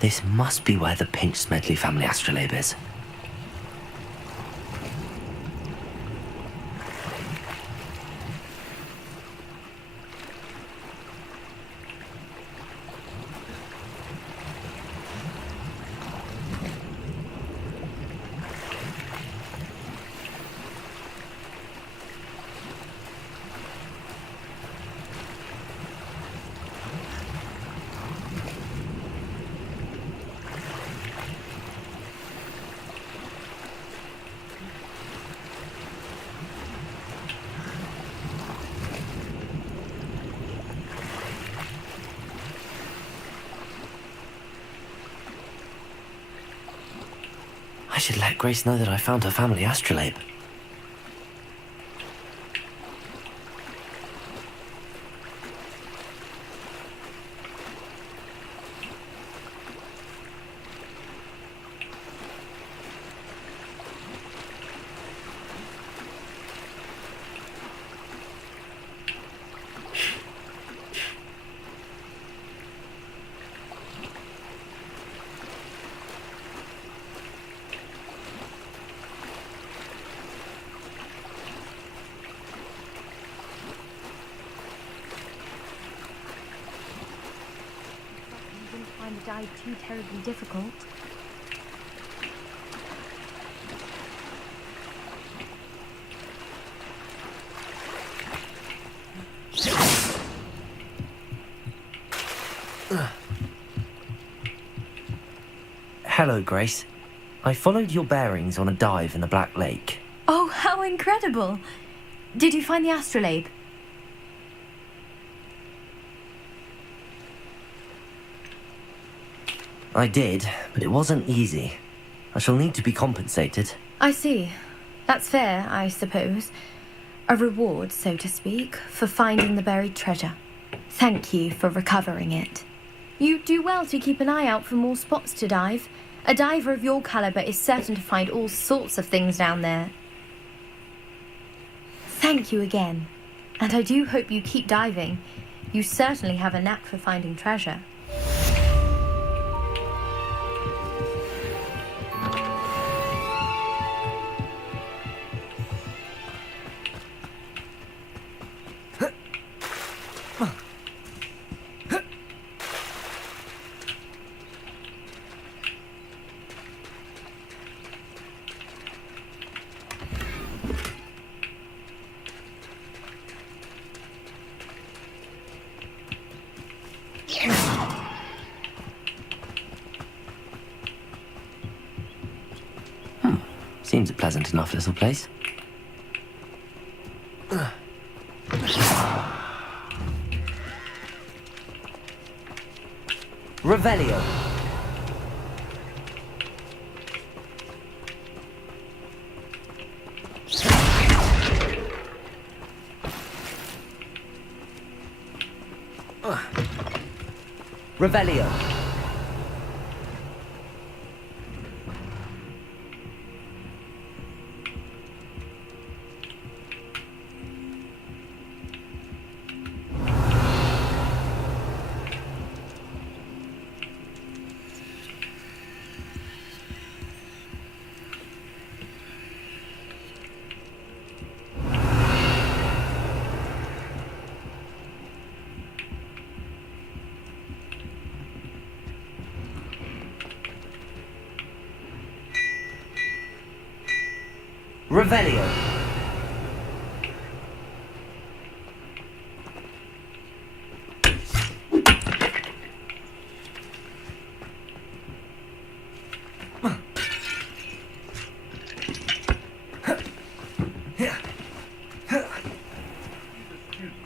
This must be where the Pinch-Smedley family astrolabe is. I should let Grace know that I found her family astrolabe. Find the dive too terribly difficult. Hello, Grace. I followed your bearings on a dive in the Black Lake. Oh, how incredible! Did you find the astrolabe? I did, but it wasn't easy. I shall need to be compensated. I see. That's fair, I suppose. A reward, so to speak, for finding the buried treasure. Thank you for recovering it. You do well to keep an eye out for more spots to dive. A diver of your caliber is certain to find all sorts of things down there. Thank you again. And I do hope you keep diving. You certainly have a knack for finding treasure. Seems a pleasant enough little place. Revelio. Revelio. Revelio.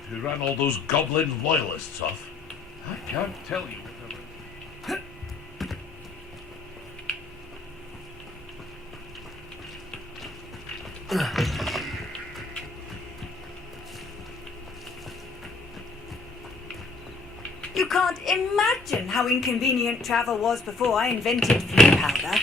Who ran all those goblin loyalists off? I can't tell you. You can't imagine how inconvenient travel was before I invented flea powder.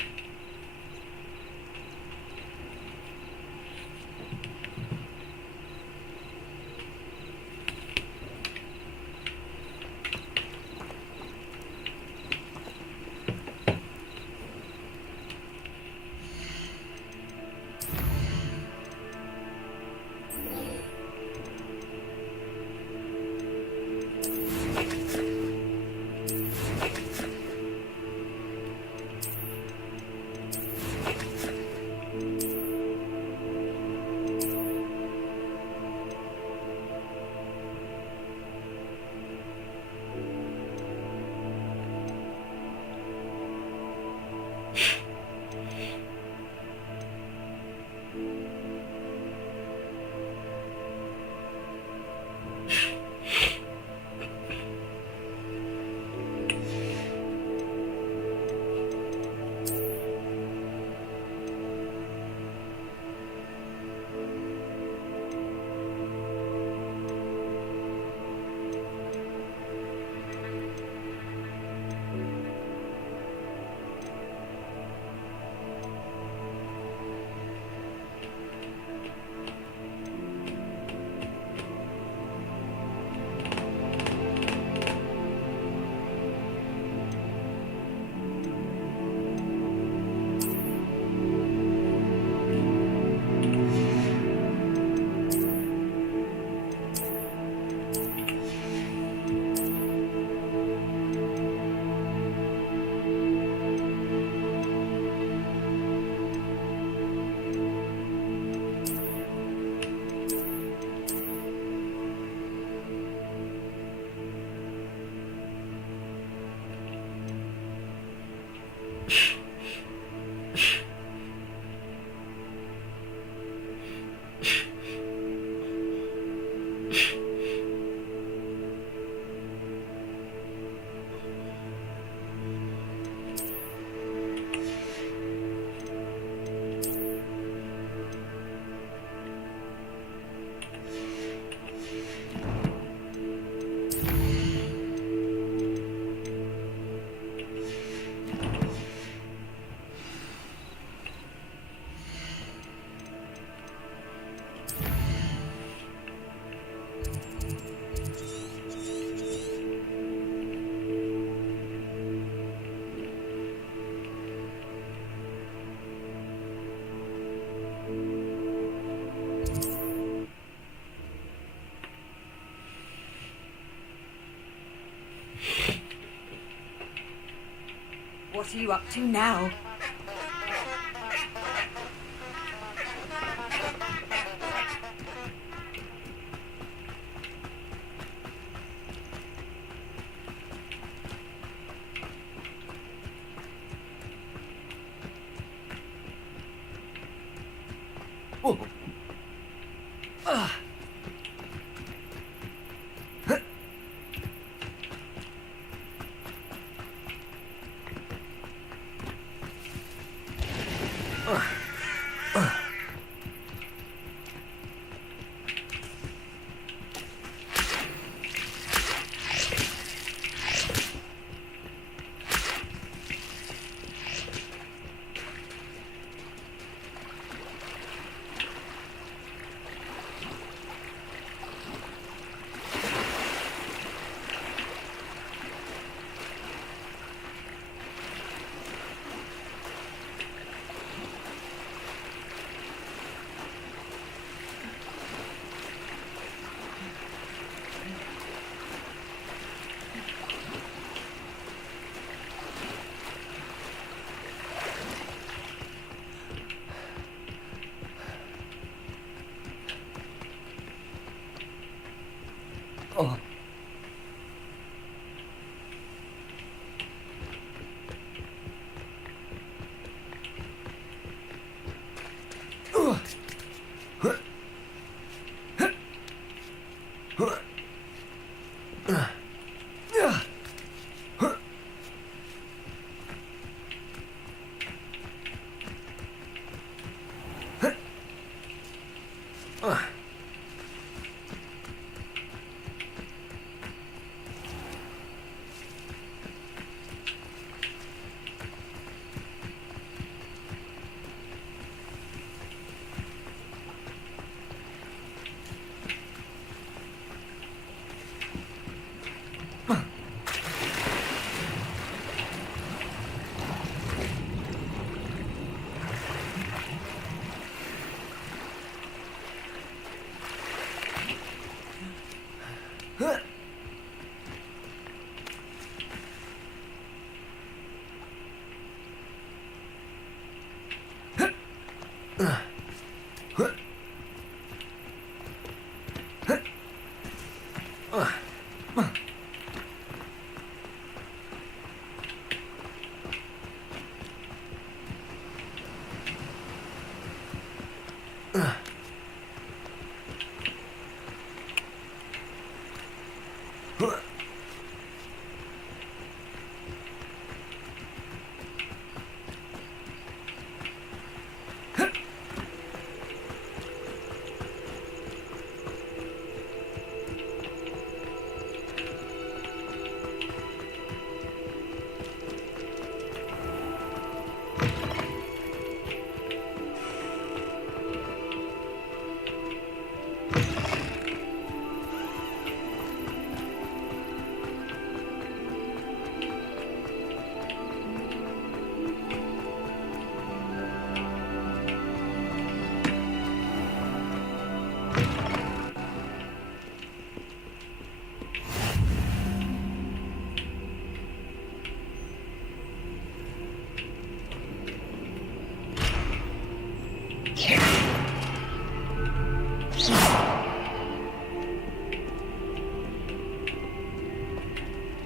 What are you up to now?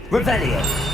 Revelio.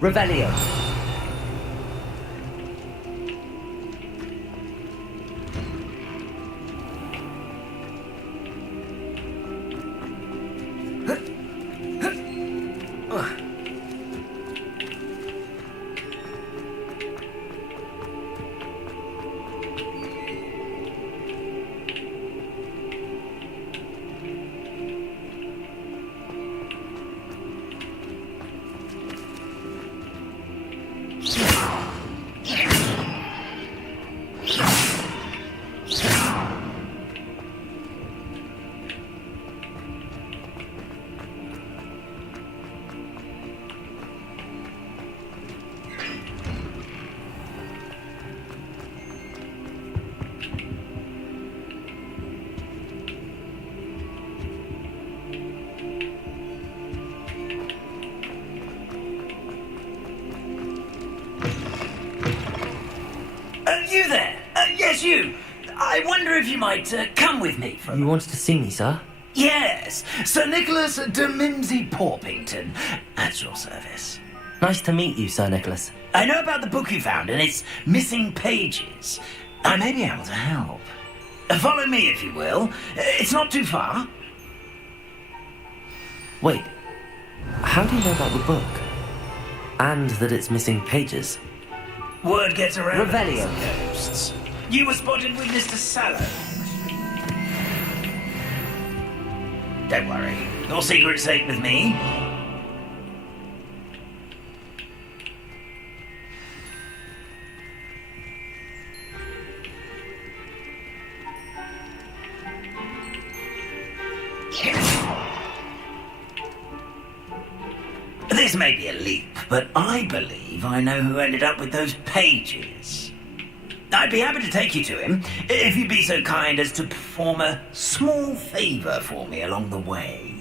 Revelio. You there? Yes, you. I wonder if you might come with me for a You wanted to see me, sir? Yes, Sir Nicholas de Mimsy Porpington, at your service. Nice to meet you, Sir Nicholas. I know about the book you found and its missing pages. I may be able to help. Follow me, if you will. It's not too far. Wait, how do you know about the book? And that it's missing pages? Word gets around. Revelio. Ghosts. You were spotted with Mr. Sallow. Don't worry. Your secret's safe with me. This may be a leap, but I believe I know who ended up with those pages. I'd be happy to take you to him, if you'd be so kind as to perform a small favour for me along the way.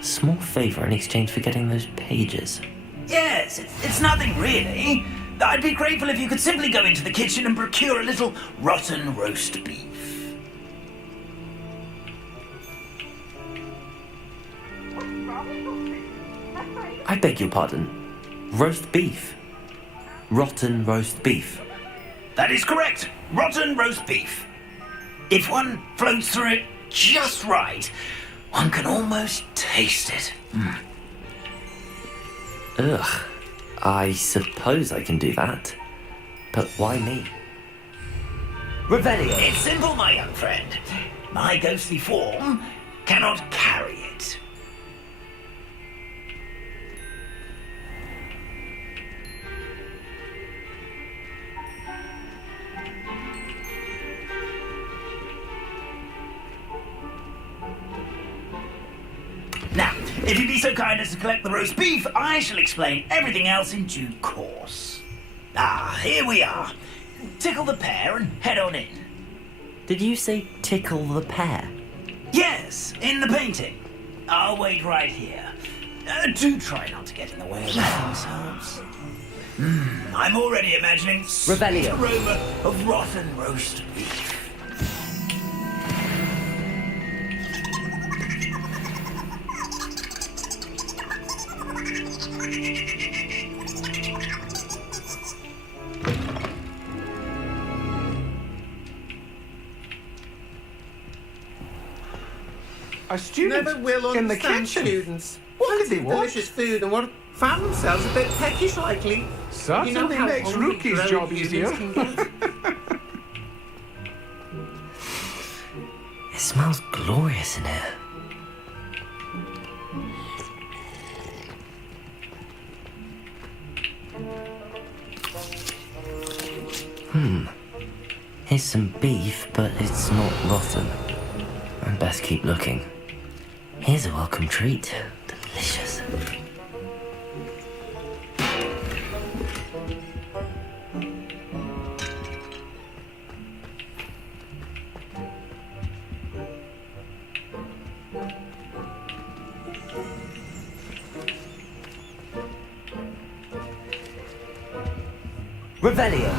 Small favour in exchange for getting those pages. Yes, it's nothing really. I'd be grateful if you could simply go into the kitchen and procure a little rotten roast beef. I beg your pardon. Roast beef. Rotten roast beef. That is correct. Rotten roast beef. If one floats through it just right, one can almost taste it. Ugh. I suppose I can do that. But why me? Revelio. It's simple, my young friend. My ghostly form cannot carry it. Now, if you'd be so kind as to collect the roast beef, I shall explain everything else in due course. Ah, here we are. Tickle the pear and head on in. Did you say tickle the pear? Yes, in the painting. I'll wait right here. Do try not to get in the way of yourselves. I'm already imagining sweet Revelio. aroma of rotten roast beef. A student Never will in the understand kitchen. students. What did they want? Delicious food and what found themselves a bit peckish likely. Certainly You know how makes hungry Rookie's growing job humans easier. can get. It smells glorious in here. Here's some beef, but it's not rotten. I'd best keep looking. Here's a welcome treat. Delicious. Revelio.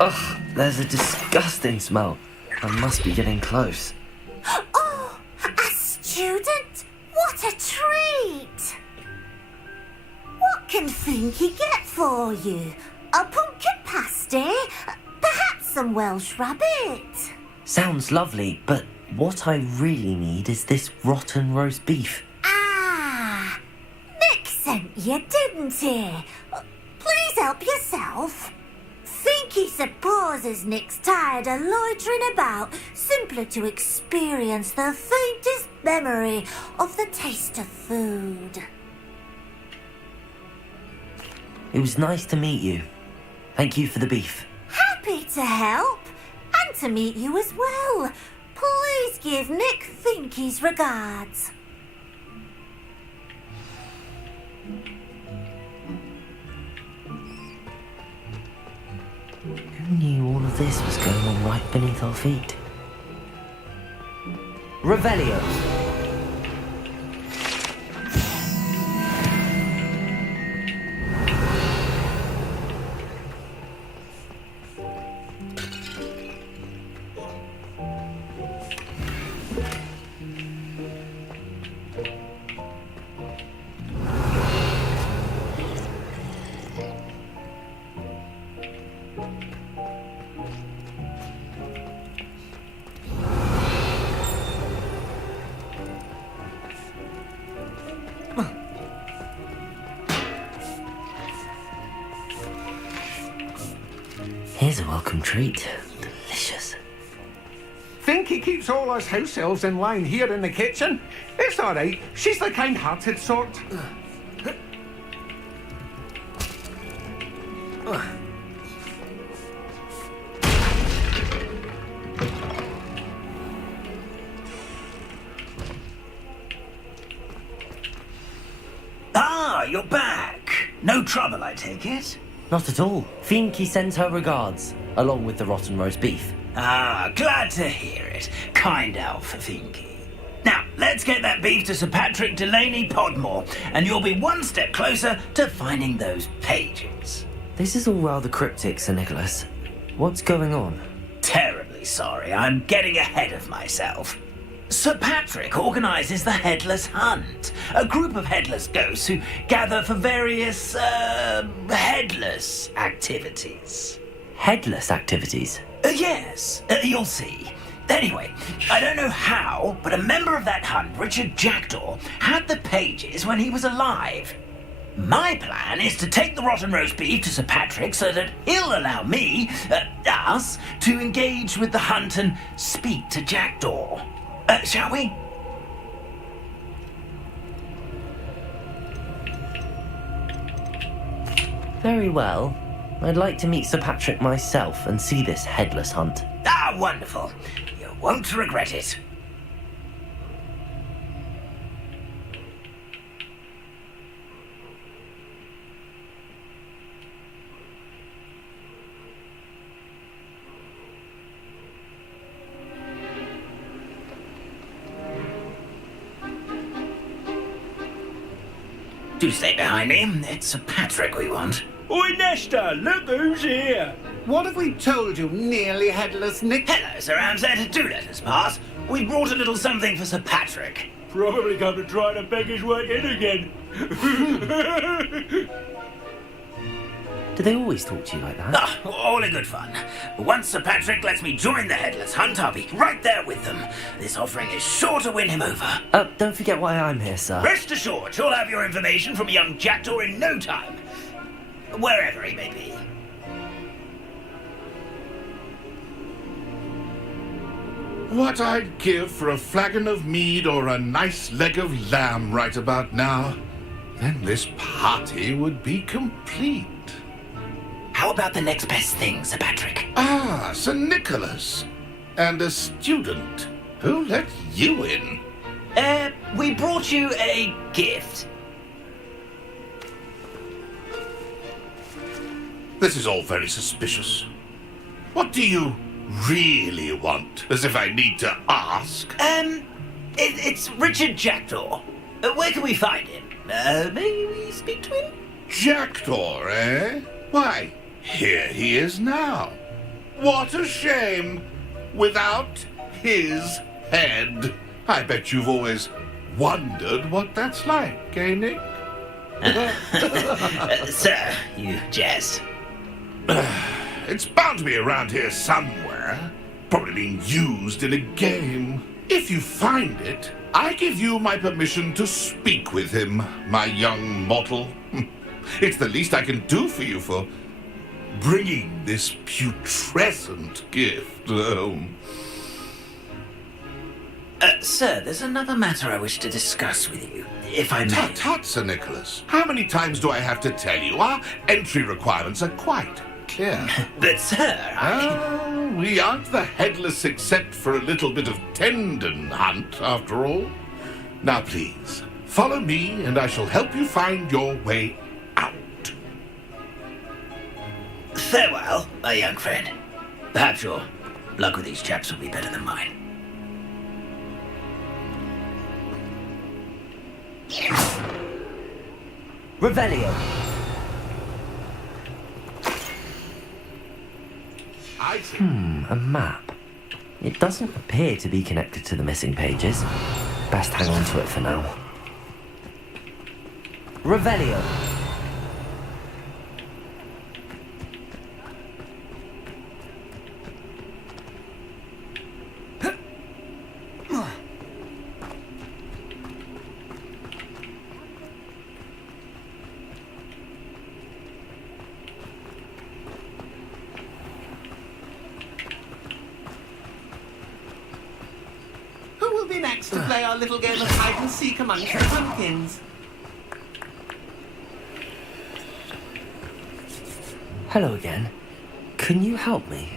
Ugh, There's a disgusting smell. I must be getting close. Oh, a student? What a treat! What can Finky get for you? A pumpkin pasty? Perhaps some Welsh rabbit? Sounds lovely, but what I really need is this rotten roast beef. Ah, Nick sent you, didn't he? Please help yourself. Finky supposes Nick's tired of loitering about simply to experience the faintest memory of the taste of food. It was nice to meet you. Thank you for the beef. Happy to help, and to meet you as well. Please give Nick Finky's regards. Who knew all of this was going on right beneath our feet? Revelio. Here's a welcome treat. Delicious. Finky keeps all us house elves in line here in the kitchen. It's all right. She's the kind-hearted sort. Ah, you're back. No trouble, I take it? Not at all. Finky sends her regards, along with the rotten roast beef. Ah, glad to hear it. Kind elf, Finky. Now, let's get that beef to Sir Patrick Delaney Podmore, and you'll be one step closer to finding those pages. This is all rather cryptic, Sir Nicholas. What's going on? Terribly sorry, I'm getting ahead of myself. Sir Patrick organises the Headless Hunt, a group of headless ghosts who gather for various, headless activities. Headless activities? Yes, you'll see. Anyway, I don't know how, but a member of that hunt, Richard Jackdaw, had the pages when he was alive. My plan is to take the rotten roast beef to Sir Patrick so that he'll allow me, us, to engage with the hunt and speak to Jackdaw. Shall we? Very well. I'd like to meet Sir Patrick myself and see this headless hunt. Ah, wonderful. You won't regret it. Do stay behind me. It's Sir Patrick we want. Oi, Nesta, look who's here. What have we told you, nearly headless Nick? Hello, Sir Ramsed. Do let us pass. We brought a little something for Sir Patrick. Probably come to try to beg his way in again. Do they always talk to you like that? Ah, all in good fun. Once Sir Patrick lets me join the Headless Hunt, I'll be right there with them. This offering is sure to win him over. Don't forget why I'm here, sir. Rest assured, you'll have your information from young Jackdaw in no time. Wherever he may be. What I'd give for a flagon of mead or a nice leg of lamb right about now. Then this party would be complete. How about the next best thing, Sir Patrick? Ah, Sir Nicholas. And a student. Who let you in? We brought you a gift. This is all very suspicious. What do you really want? As if I need to ask. It's Richard Jackdaw. Where can we find him? May we speak to him? Jackdaw, eh? Why, here he is now. What a shame! Without his head. I bet you've always wondered what that's like, eh, Nick? Sir, you jest. It's bound to be around here somewhere. Probably being used in a game. If you find it, I give you my permission to speak with him, my young mortal. It's the least I can do for you for bringing this putrescent gift home. Sir, there's another matter I wish to discuss with you, if I may. Tut, tut, Sir Nicholas. How many times do I have to tell you? Our entry requirements are quite clear. But, sir, We aren't the headless except for a little bit of tendon hunt, after all. Now, please, follow me, and I shall help you find your way out. Farewell, my young friend. Perhaps your luck with these chaps will be better than mine. Revelio. I see. A map. It doesn't appear to be connected to the missing pages. Best hang on to it for now. Revelio. Who will be next to play our little game of hide and seek amongst the pumpkins? Hello again. Can you help me?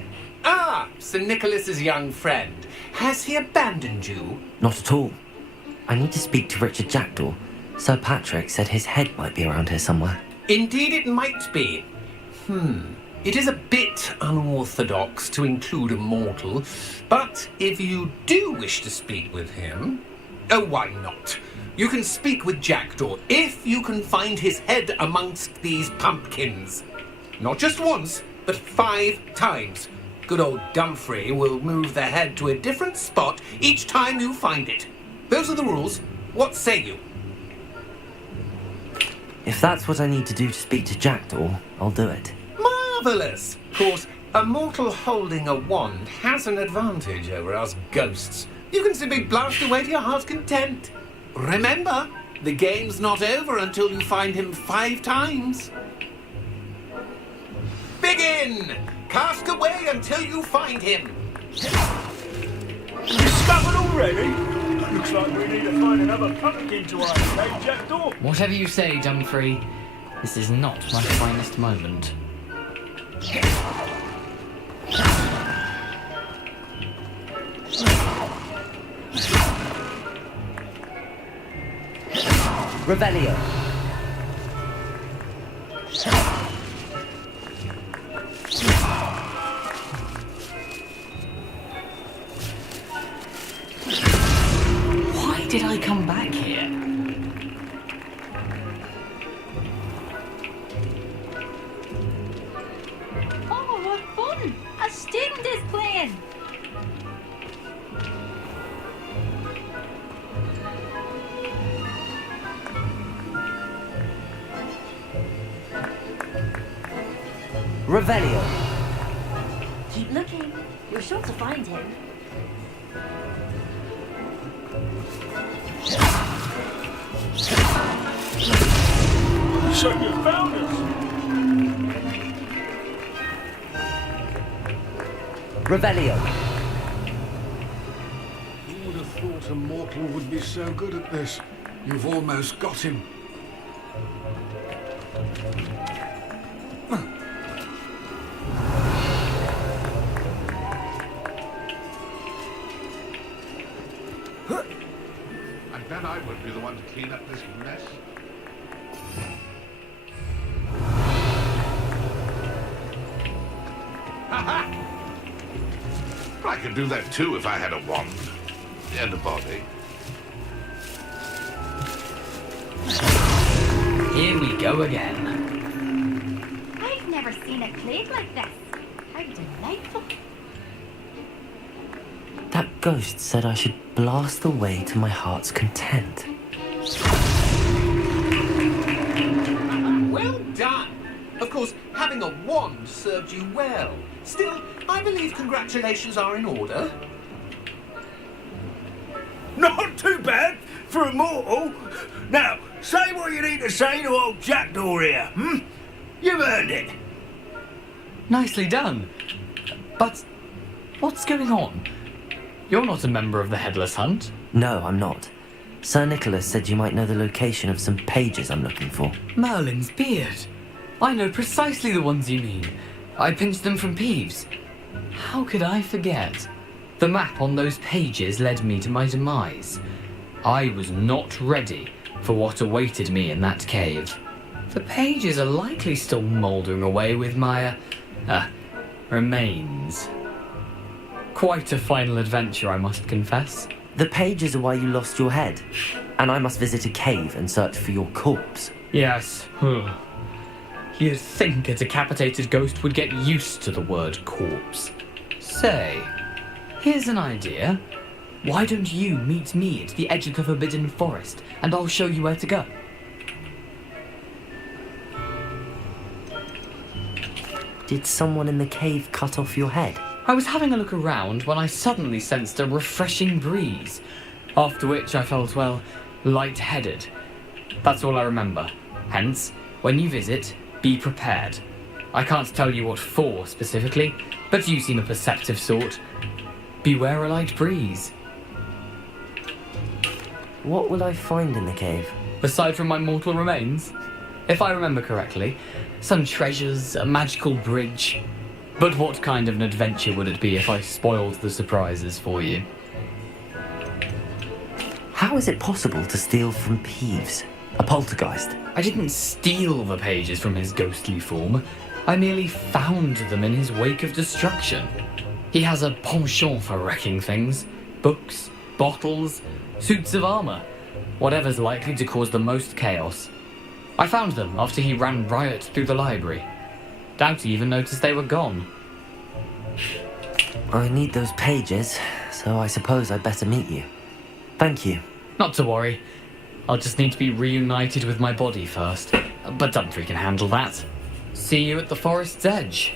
Ah, Sir Nicholas's young friend. Has he abandoned you? Not at all. I need to speak to Richard Jackdaw. Sir Patrick said his head might be around here somewhere. Indeed it might be. It is a bit unorthodox to include a mortal, but if you do wish to speak with him, oh, why not? You can speak with Jackdaw if you can find his head amongst these pumpkins. Not just once, but 5 times. Good old Dumfrey will move the head to a different spot each time you find it. Those are the rules. What say you? If that's what I need to do to speak to Jackdaw, I'll do it. Marvellous! Of course, a mortal holding a wand has an advantage over us ghosts. You can simply blast away to your heart's content. Remember, the game's not over until you find him 5 times. Begin! Cast away until you find him. Discovered already? Looks like we need to find another pumpkin to our cave, Jackdaw. Whatever you say, Dumfrey. This is not my finest moment. Revelio. Why did I come back here? Oh, what fun! A student is playing! Revelio. Keep looking. You're sure to find him. So you found us. Revelio. Who would have thought a mortal would be so good at this? You've almost got him. And then I would be the one to clean up this mess. Ha-ha! I could do that too if I had a wand and a body. Here we go again. I've never seen a plague like this. How delightful. That ghost said I should blast away to my heart's content. Well done. Of course, having a wand served you well. Still, I believe congratulations are in order. Not too bad for a mortal. Now, say what you need to say to old Jackdaw here, You've earned it. Nicely done. But what's going on? You're not a member of the Headless Hunt. No, I'm not. Sir Nicholas said you might know the location of some pages I'm looking for. Merlin's beard. I know precisely the ones you mean. I pinched them from Peeves. How could I forget? The map on those pages led me to my demise. I was not ready for what awaited me in that cave. The pages are likely still mouldering away with my, remains. Quite a final adventure, I must confess. The pages are why you lost your head, and I must visit a cave and search for your corpse. Yes. You'd think a decapitated ghost would get used to the word corpse. Say, here's an idea. Why don't you meet me at the edge of the Forbidden Forest, and I'll show you where to go? Did someone in the cave cut off your head? I was having a look around when I suddenly sensed a refreshing breeze, after which I felt, well, light-headed. That's all I remember. Hence, when you visit, be prepared. I can't tell you what for specifically, but you seem a perceptive sort. Beware a light breeze. What will I find in the cave? Aside from my mortal remains? If I remember correctly, some treasures, a magical bridge. But what kind of an adventure would it be if I spoiled the surprises for you? How is it possible to steal from Peeves, a poltergeist? I didn't steal the pages from his ghostly form. I merely found them in his wake of destruction. He has a penchant for wrecking things. Books, bottles, suits of armour. Whatever's likely to cause the most chaos. I found them after he ran riot through the library. Doubt he even noticed they were gone. I need those pages, so I suppose I'd better meet you. Thank you. Not to worry. I'll just need to be reunited with my body first. But Dumfries can handle that. See you at the forest's edge.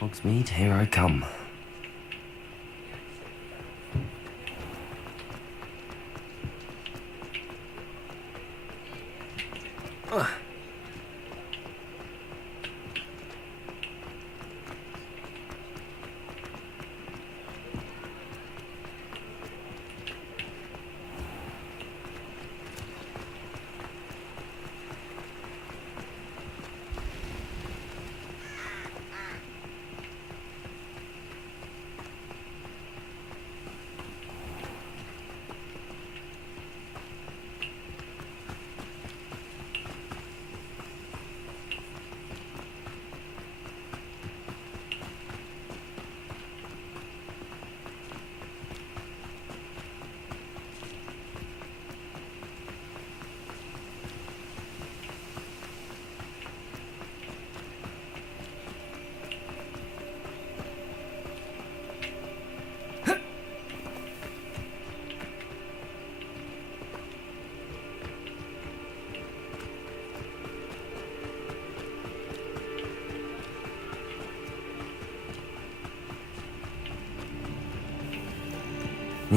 Hogsmeade, here I come.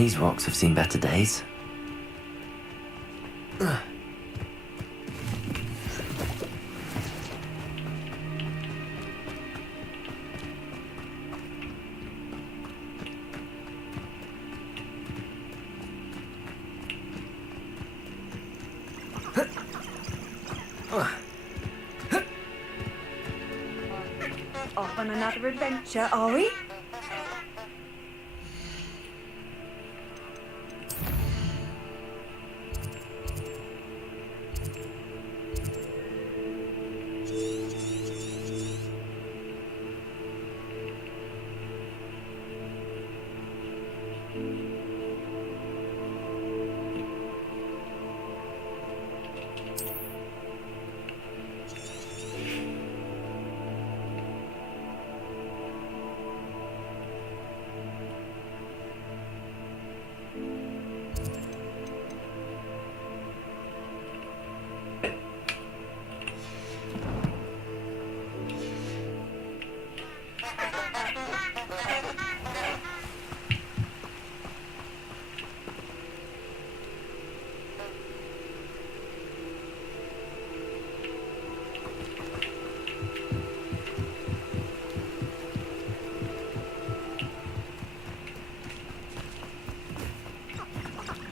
These rocks have seen better days. Off on another adventure, are we?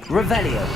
Revelio.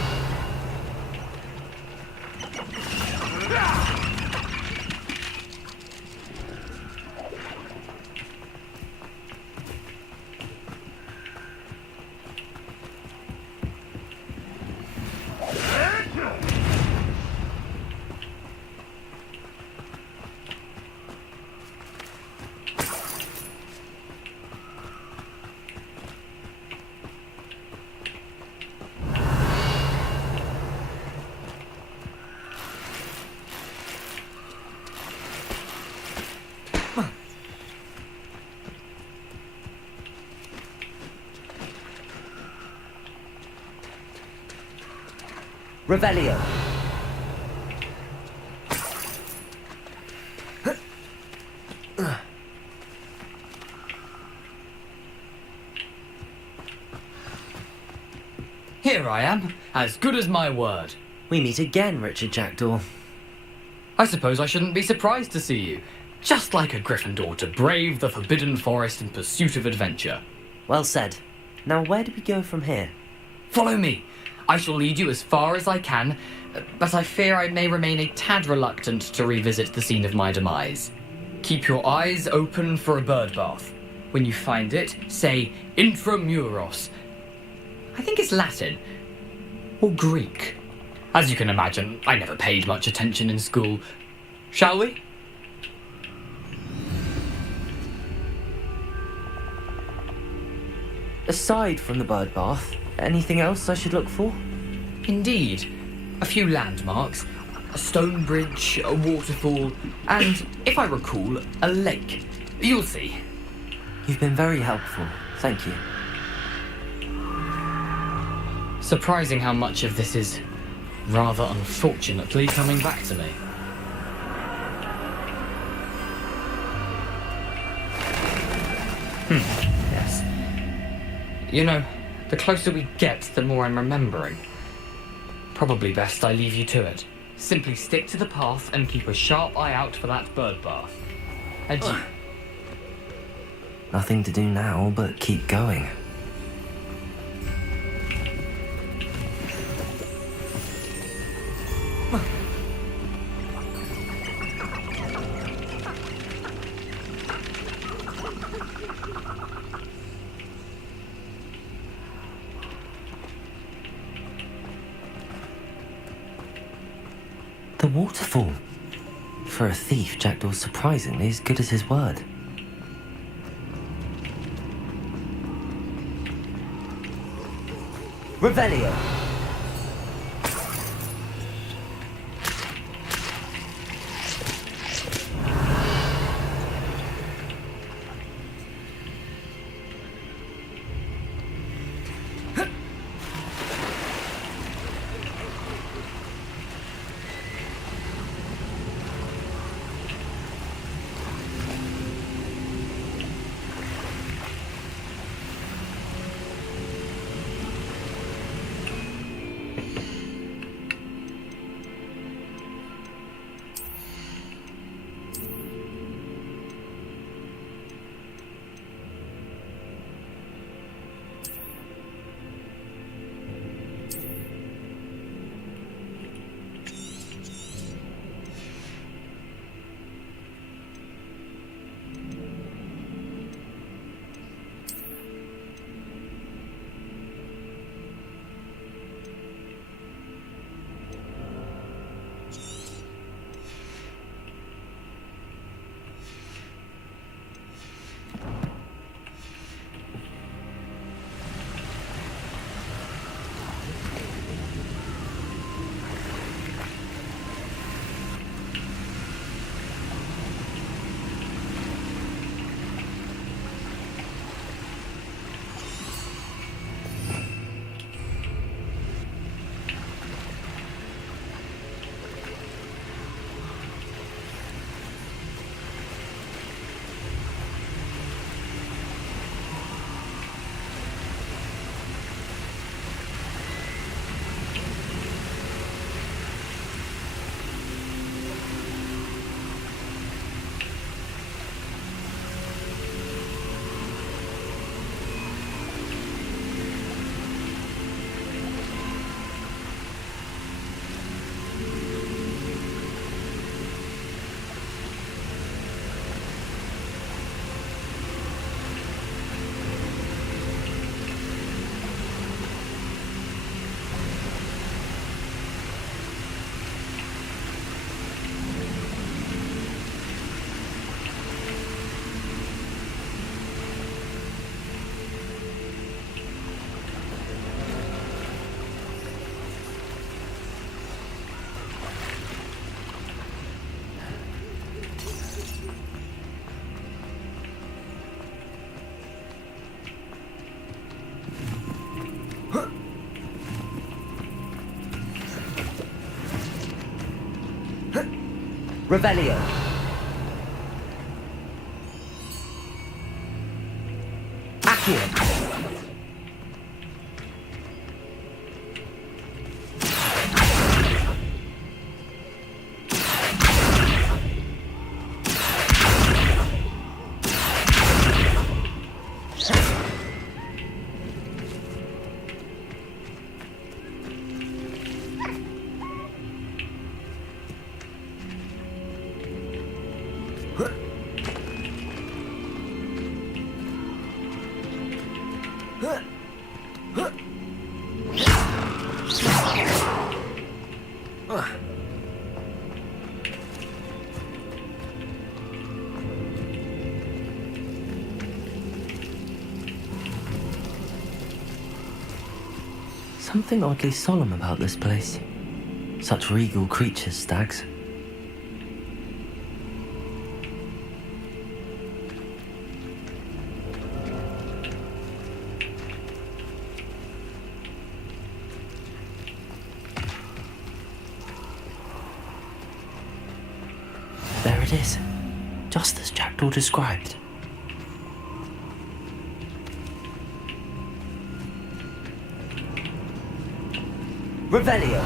Revelio. Here I am, as good as my word. We meet again, Richard Jackdaw. I suppose I shouldn't be surprised to see you. Just like a Gryffindor to brave the Forbidden Forest in pursuit of adventure. Well said. Now where do we go from here? Follow me. I shall lead you as far as I can, but I fear I may remain a tad reluctant to revisit the scene of my demise. Keep your eyes open for a bird bath. When you find it, say Intramuros. I think it's Latin. Or Greek. As you can imagine, I never paid much attention in school. Shall we? Aside from the bird bath, anything else I should look for? Indeed. A few landmarks, a stone bridge, a waterfall, and, if I recall, a lake. You'll see. You've been very helpful. Thank you. Surprising how much of this is, rather unfortunately, coming back to me. Yes. You know, the closer we get, the more I'm remembering. Probably best I leave you to it. Simply stick to the path and keep a sharp eye out for that bird bath. Adieu. Nothing to do now but keep going. The waterfall. For a thief, Jackdaw's surprisingly as good as his word. Revelio. Revelio. Accio. Something oddly solemn about this place. Such regal creatures, stags. There it is, just as Jackdaw described. Revelio.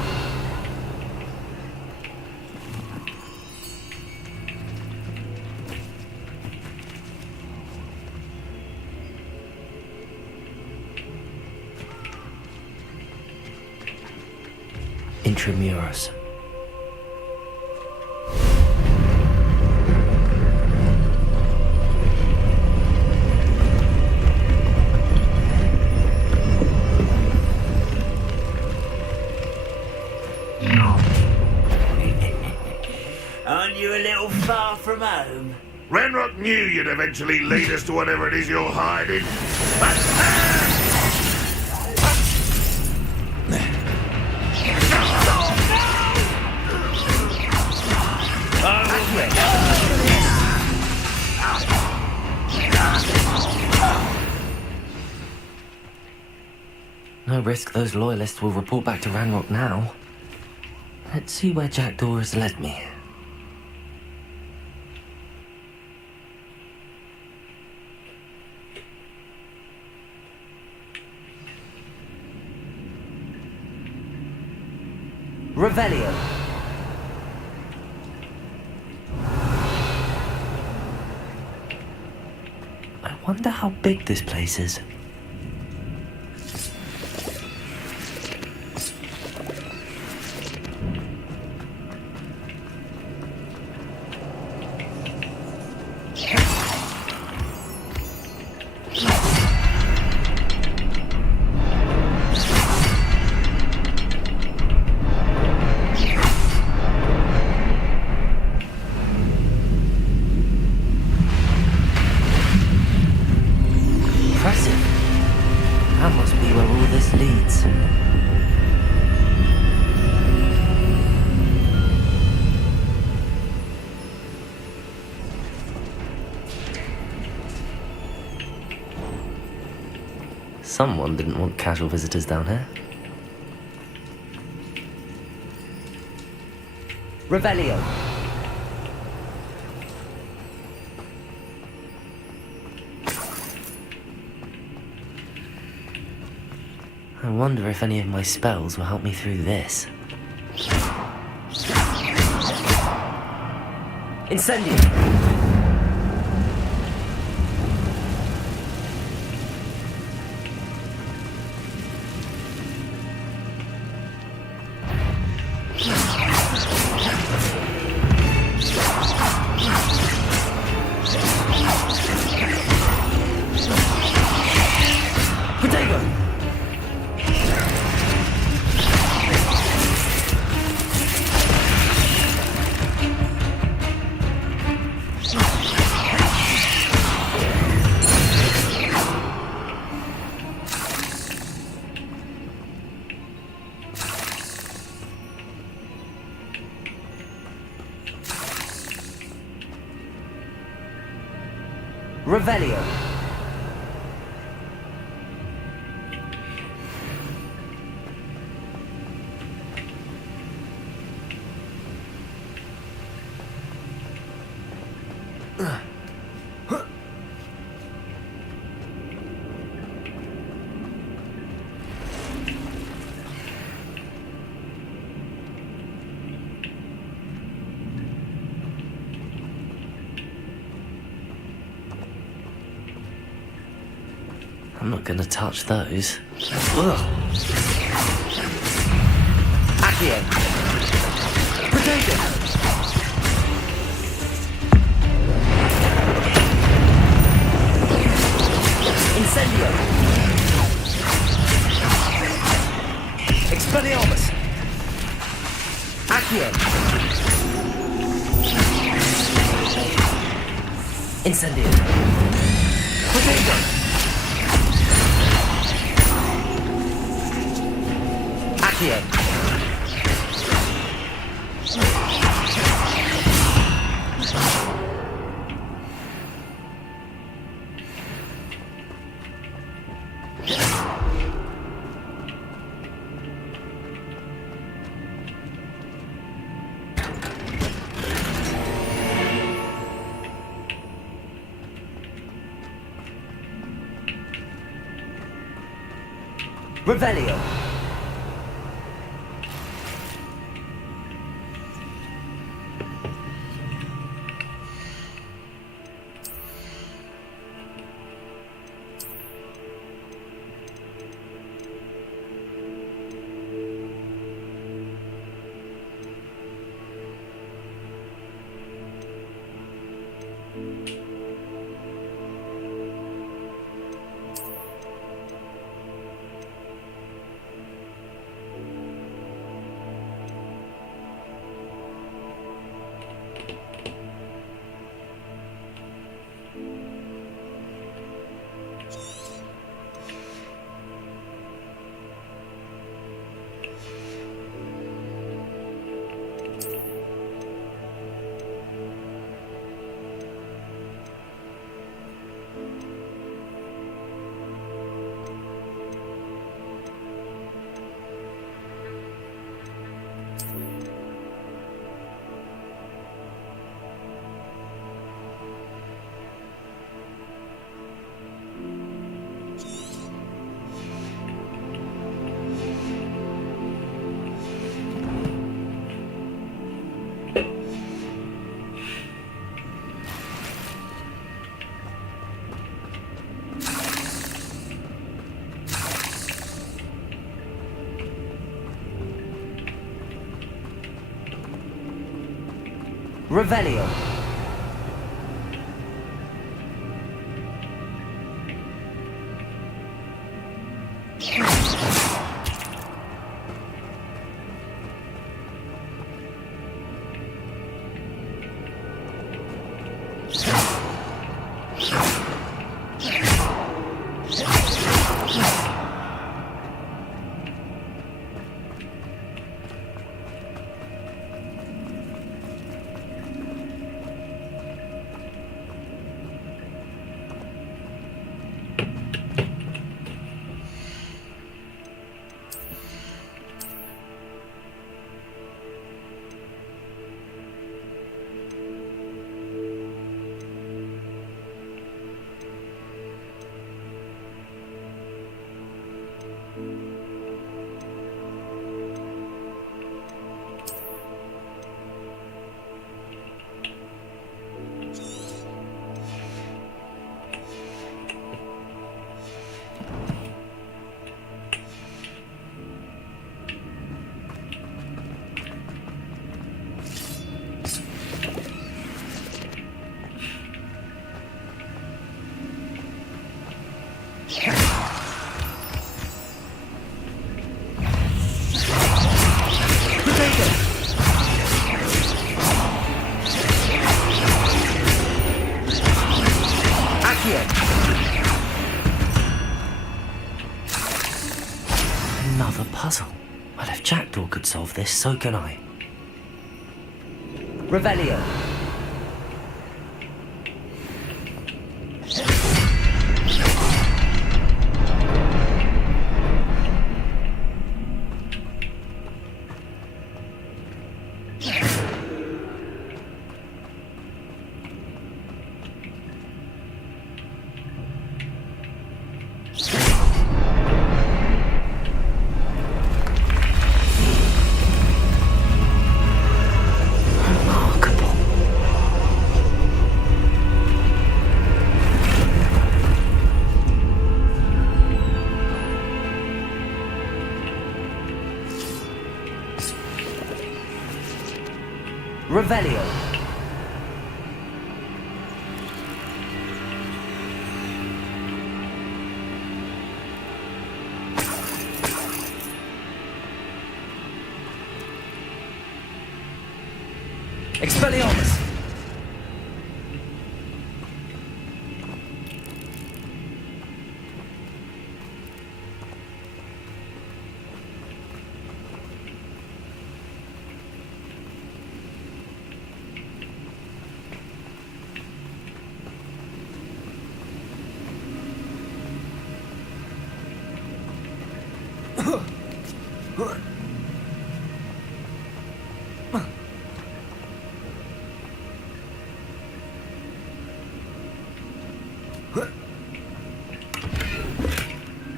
Intramuros. Aren't you a little far from home? Ranrock knew you'd eventually lead us to whatever it is you're hiding. No risk those loyalists will report back to Ranrock now. Let's see where Jackdaw has led me. Revelio. I wonder how big this place is. That must be where all this leads. Someone didn't want casual visitors down here. Revelio. I wonder if any of my spells will help me through this. Incendio! Protego! Revelio. I'm not gonna touch those. Ugh. Accio! Potato! Incendio! Expelliarmus! Accio! Incendio! Potato! Accio! Revelio! Revelio! Another puzzle. Well, if Jackdaw could solve this, so can I. Revelio. Revelio. Expelliarmus.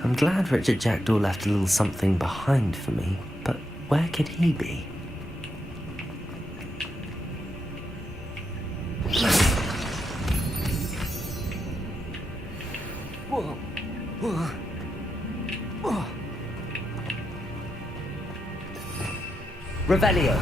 I'm glad Richard Jackdaw left a little something behind for me, but where could he be? Revelio.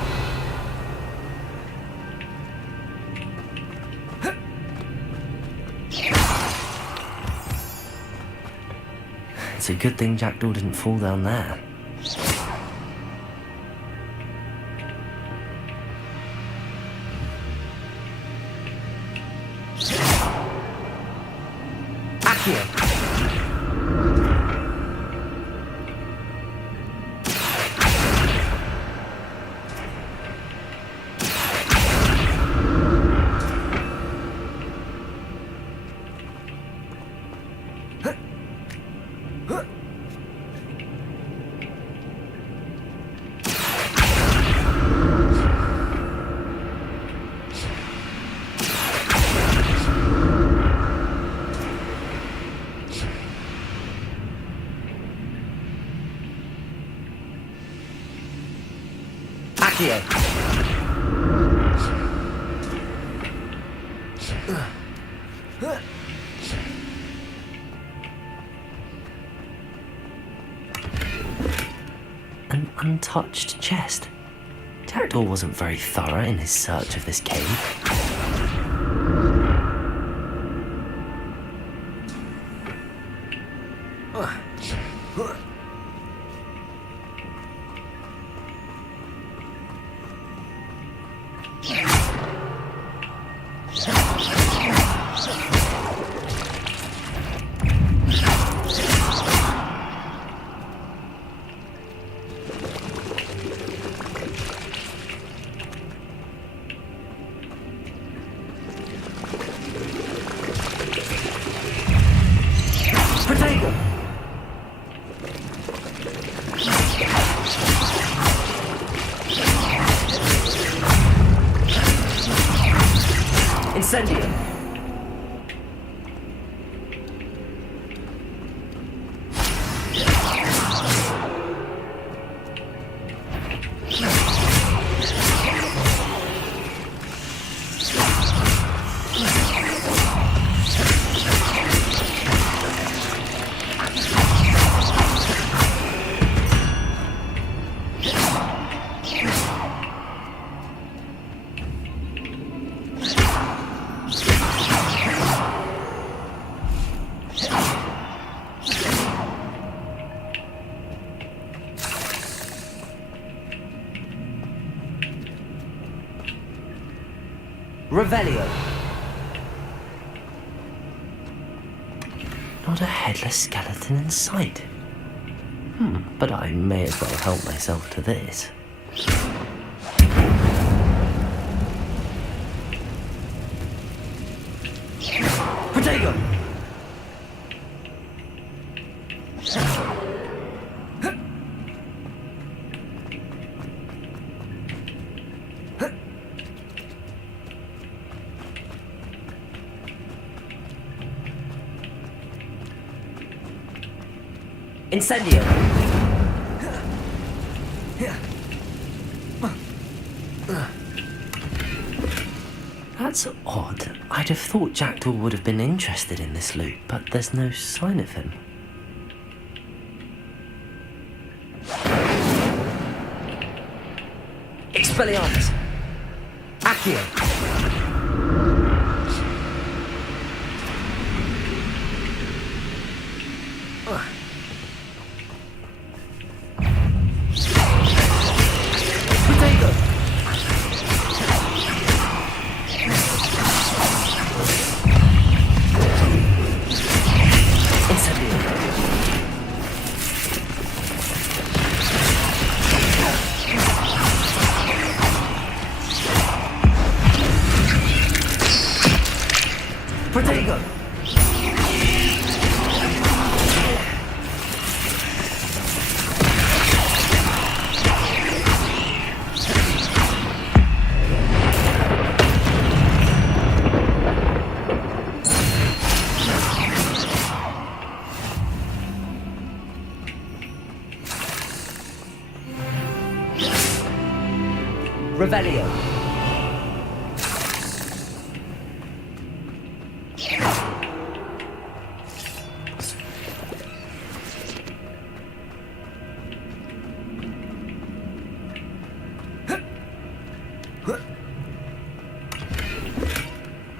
It's a good thing Jackdaw didn't fall down there. Accio. Accio. An untouched chest. Jackdaw wasn't very thorough in his search of this cave. Incendio. Revelio. Not a headless skeleton in sight. But I may as well help myself to this. Protego! Incendio! That's odd. I'd have thought Jackdaw would have been interested in this loot, but there's no sign of him. Expelliarmus! Revelio.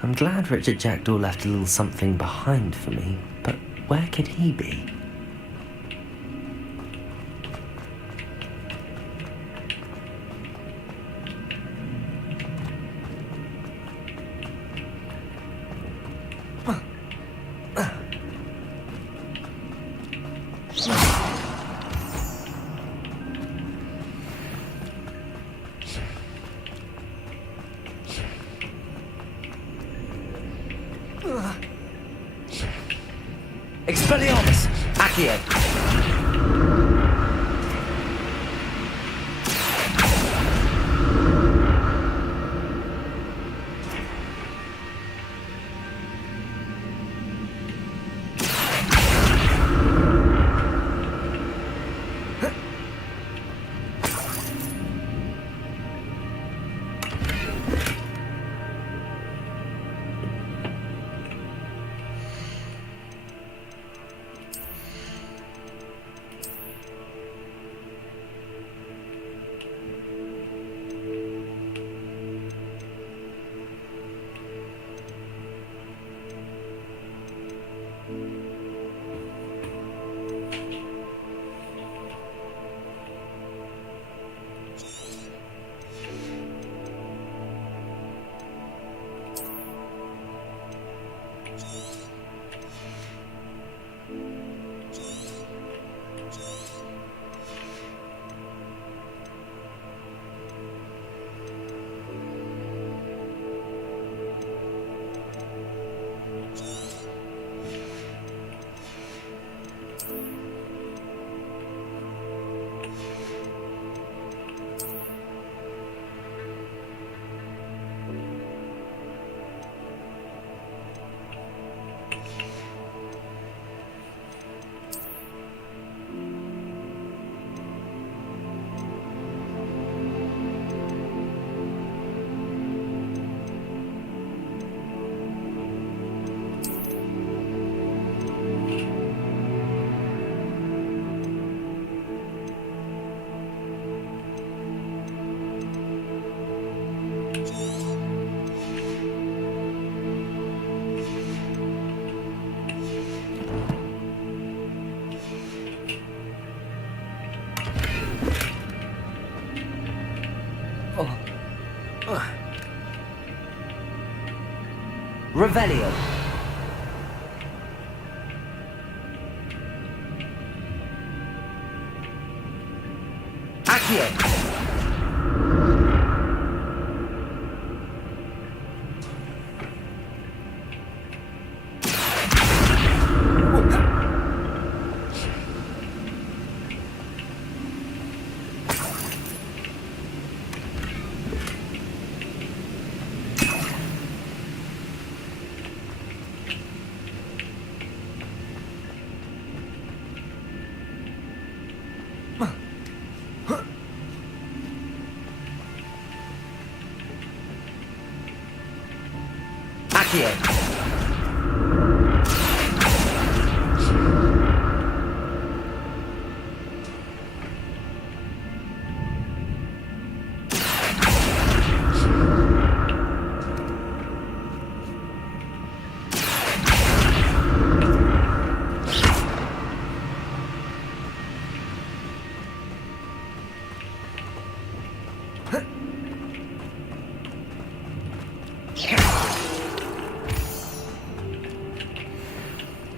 I'm glad Richard Jackdaw left a little something behind for me, but where could he be? Expelliarmus! Accio! Revelio. Accio. Accio.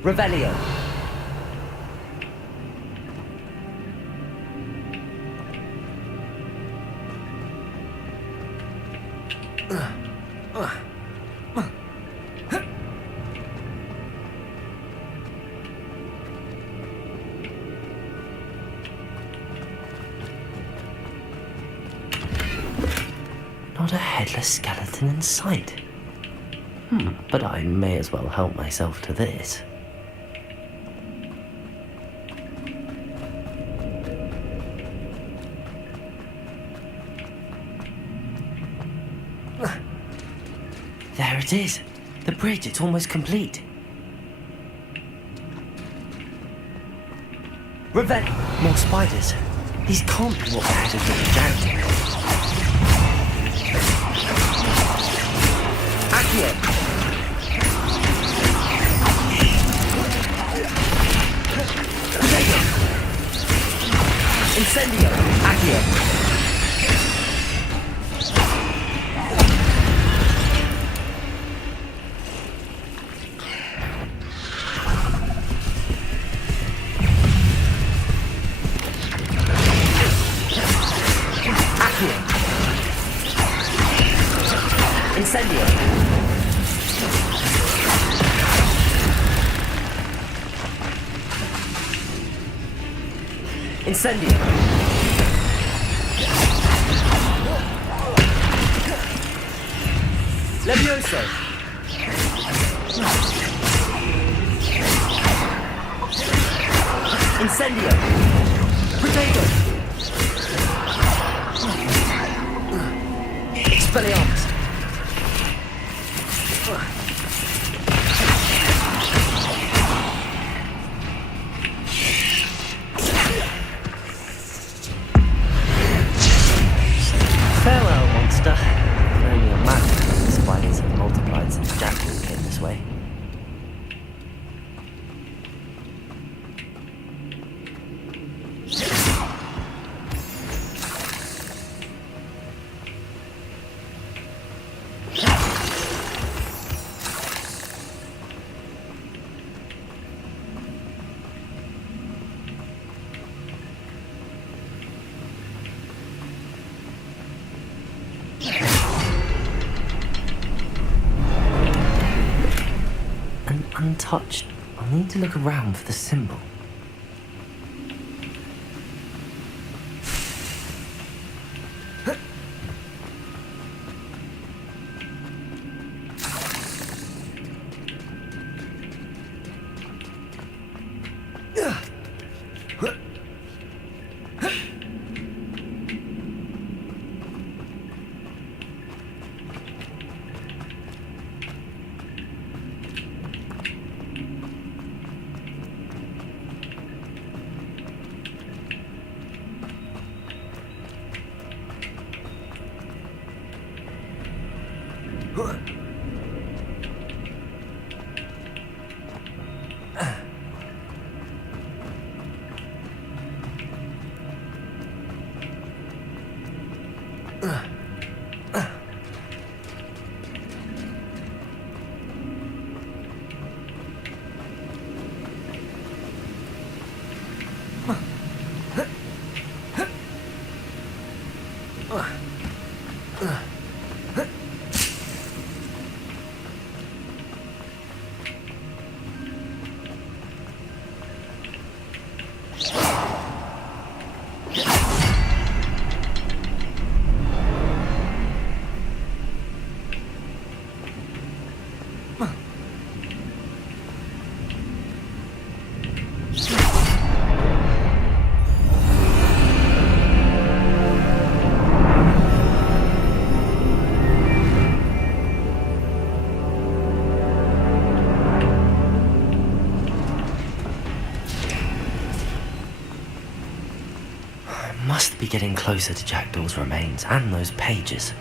Revelio. Not a headless skeleton in sight. But I may as well help myself to this. There it is. The bridge, it's almost complete. More spiders. These can't be what we're headed for the jack. Accio! Incendio! Accio! Incendio! Incendio! Levioso! Incendio! Potato! Expelliarmus! Farewell, monster. I can only imagine how the spiders have multiplied since Jackal came this way. Untouched. I'll need to look around for the symbol. Must be getting closer to Jackdaw's remains and those pages.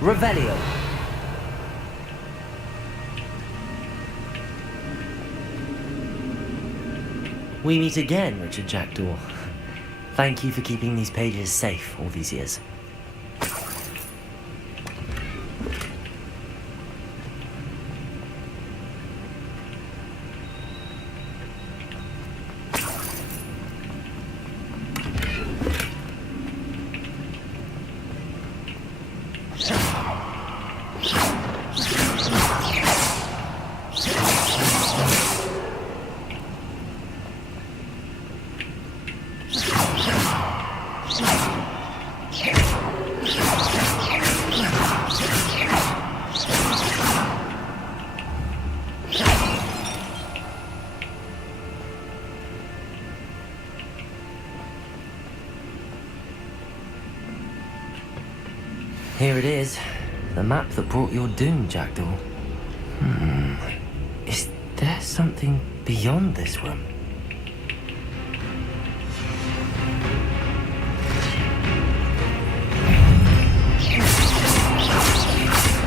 Revelio. We meet again, Richard Jackdaw. Thank you for keeping these pages safe all these years. Here it is. The map that brought your doom, Jackdaw. Is there something beyond this room?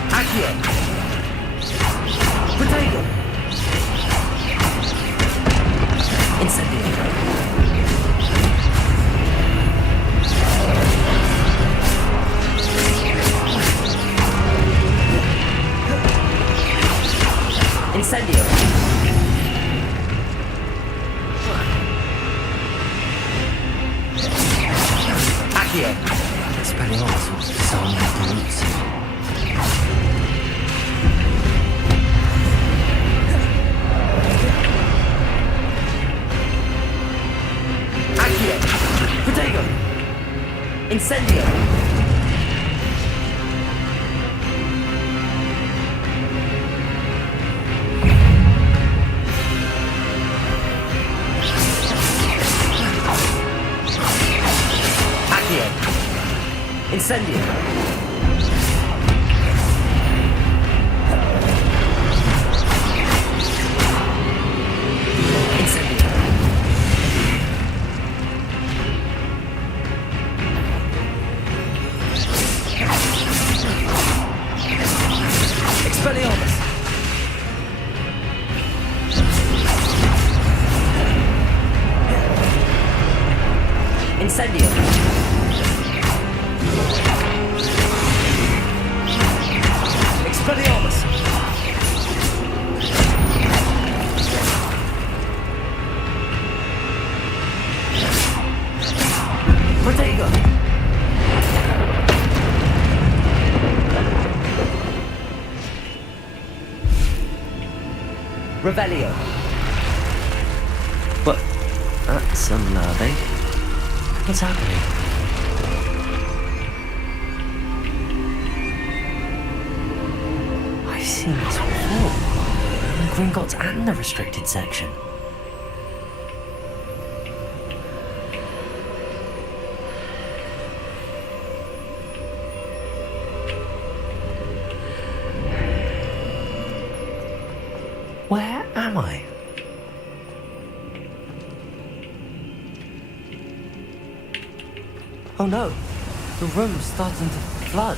Accio! Potato! Incendio! Incendio! Accio! Expelliarmus, some roots. Accio! Protego! Incendio! Incendio! Incendio! Expelliarmus! Incendio! Expelliarmus! Protego! Revelio! What? That's some nerve. What's happening? I've seen this before. The Gringotts and the restricted section. Where am I? Oh no, the room's starting to flood.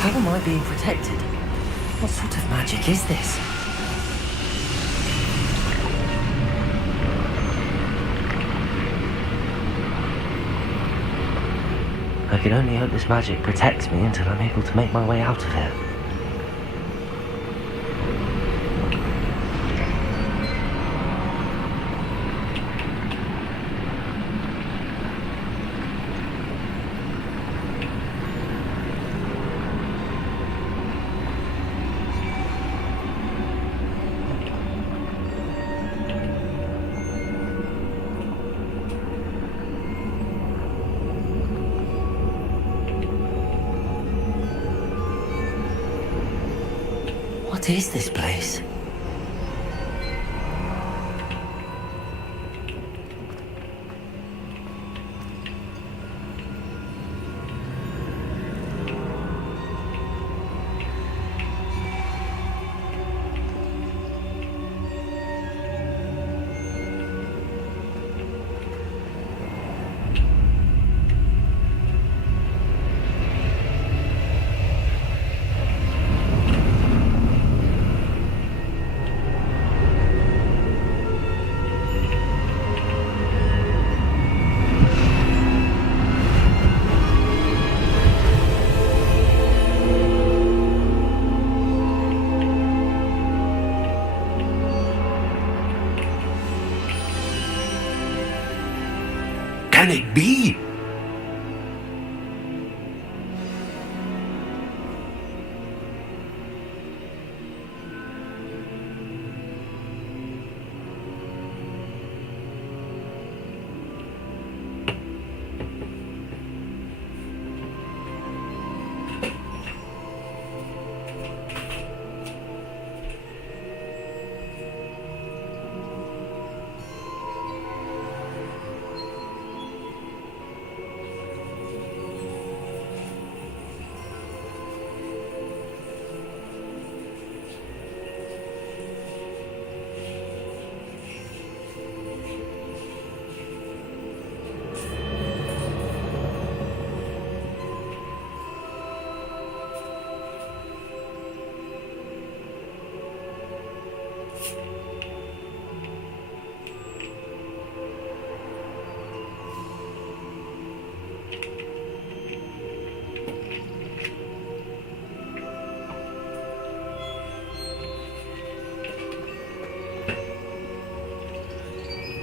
How am I being protected? What sort of magic is this? I can only hope this magic protects me until I'm able to make my way out of here. What is this place? can it be?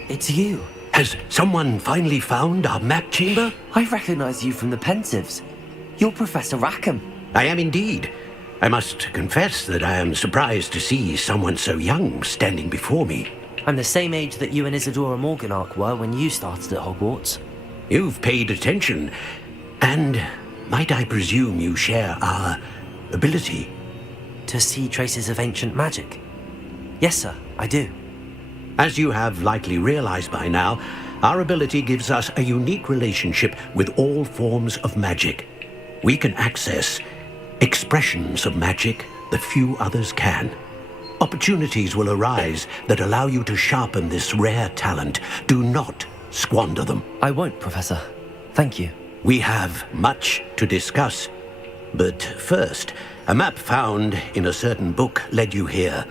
It's you. Has someone finally found our map chamber? I recognize you from the Pensives. You're Professor Rackham. I am indeed. I must confess that I am surprised to see someone so young standing before me. I'm the same age that you and Isadora Morganach were when you started at Hogwarts. You've paid attention, and might I presume you share our ability? To see traces of ancient magic? Yes, sir, I do. As you have likely realized by now, our ability gives us a unique relationship with all forms of magic. We can access expressions of magic that few others can. Opportunities will arise that allow you to sharpen this rare talent. Do not squander them. I won't, Professor. Thank you. We have much to discuss. But first, a map found in a certain book led you here.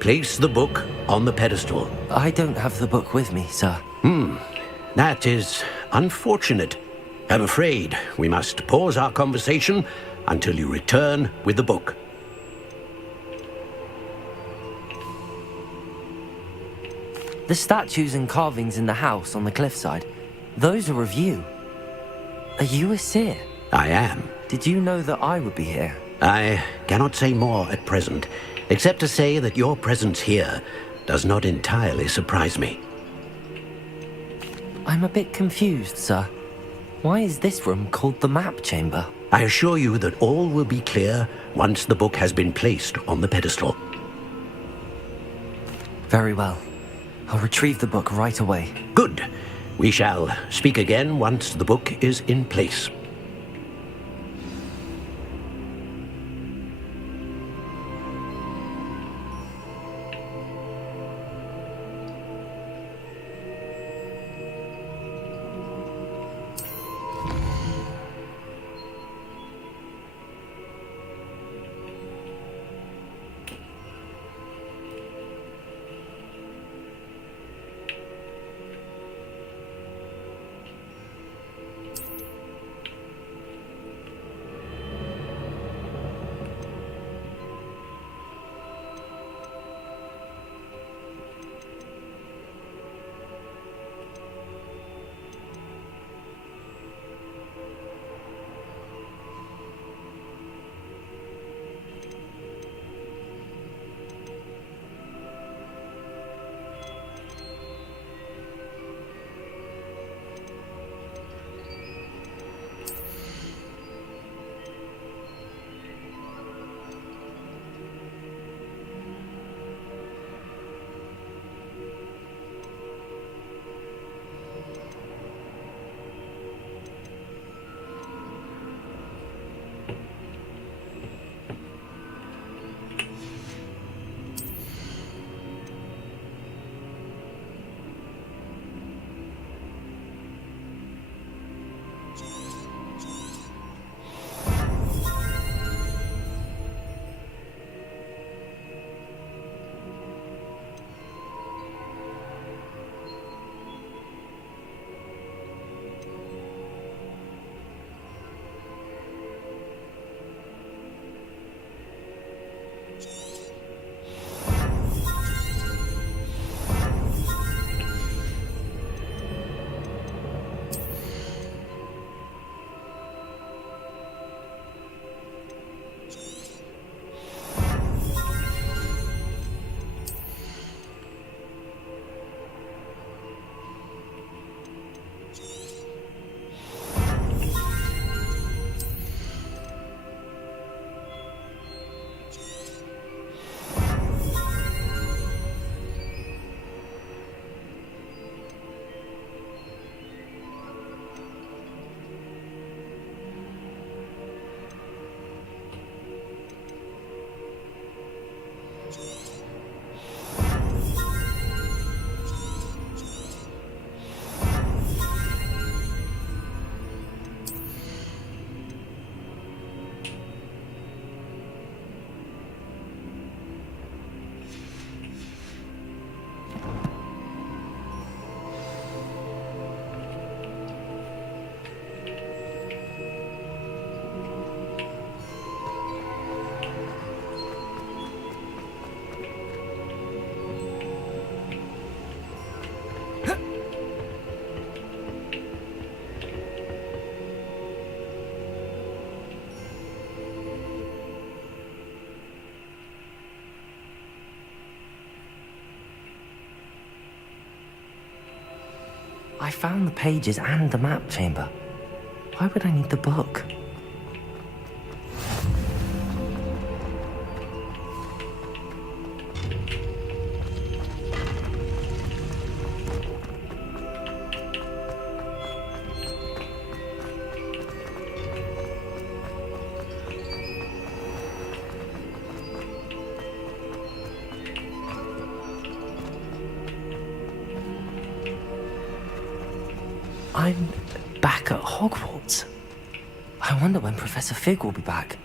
Place the book on the pedestal. I don't have the book with me, sir. That is unfortunate. I'm afraid we must pause our conversation until you return with the book. The statues and carvings in the house on the cliffside, those are of you. Are you a seer? I am. Did you know that I would be here? I cannot say more at present, except to say that your presence here does not entirely surprise me. I'm a bit confused, sir. Why is this room called the map chamber? I assure you that all will be clear once the book has been placed on the pedestal. Very well. I'll retrieve the book right away. Good. We shall speak again once the book is in place. I found the pages and the map chamber. Why would I need the book? I'm back at Hogwarts. I wonder when Professor Fig will be back.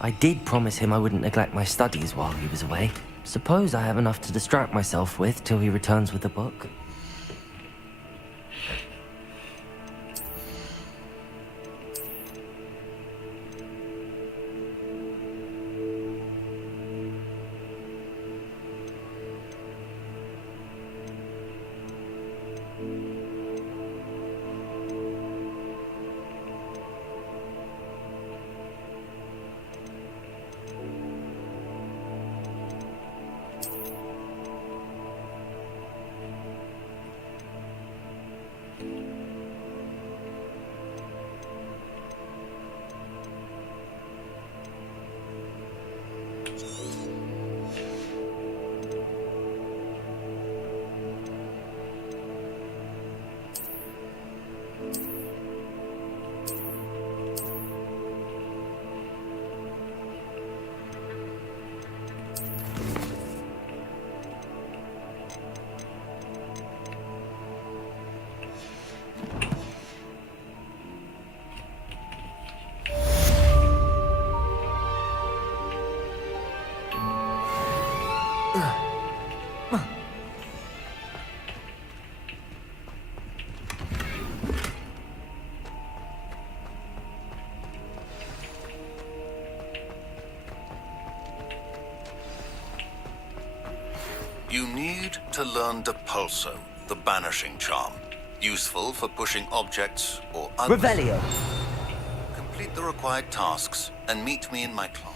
I did promise him I wouldn't neglect my studies while he was away. Suppose I have enough to distract myself with till he returns with the book. You need to learn Depulso, the banishing charm. Useful for pushing objects or others. Revelio. Complete the required tasks and meet me in my class.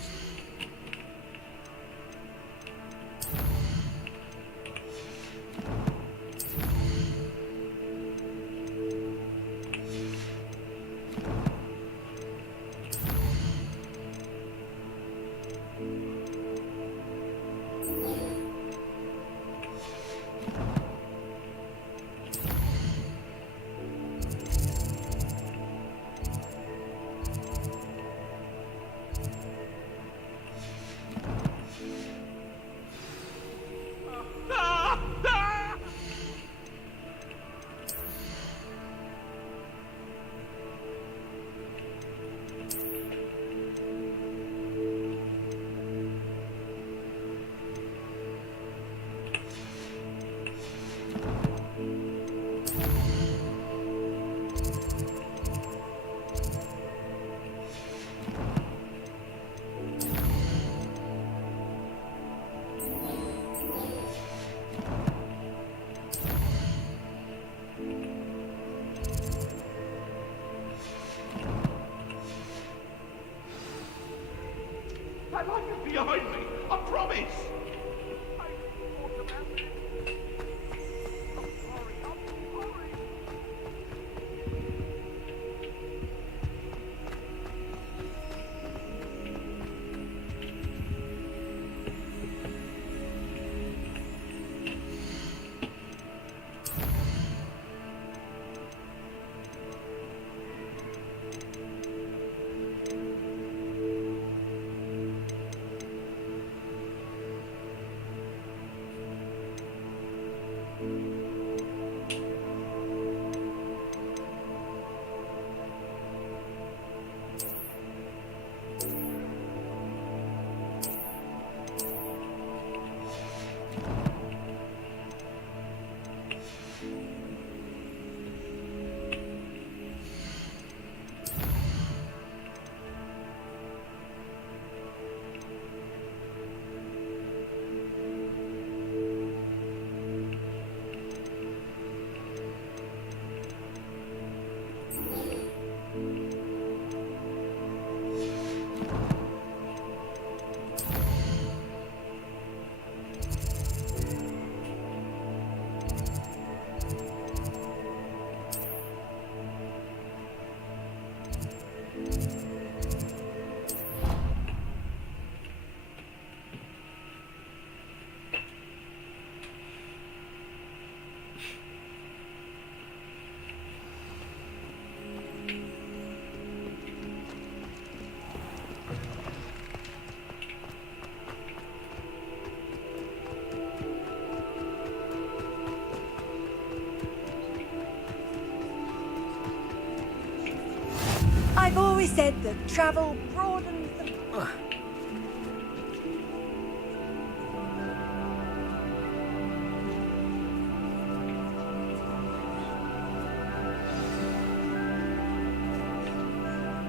said that travel broadens the...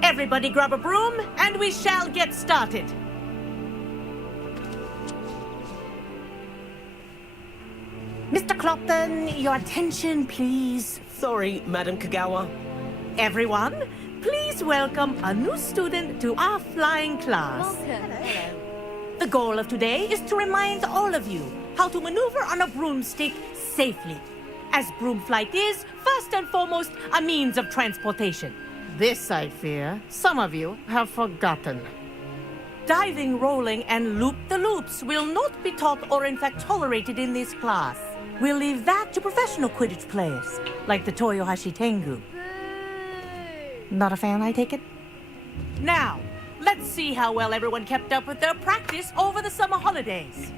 Everybody grab a broom, and we shall get started. Mr. Clopton, your attention, please. Sorry, Madam Kagawa. Everyone, please welcome a new student to our flying class. Welcome. Hello. The goal of today is to remind all of you how to maneuver on a broomstick safely, as broom flight is, first and foremost, a means of transportation. This, I fear, some of you have forgotten. Diving, rolling, and loop-the-loops will not be taught or in fact tolerated in this class. We'll leave that to professional Quidditch players, like the Toyohashi Tengu. Not a fan, I take it? Now, let's see how well everyone kept up with their practice over the summer holidays.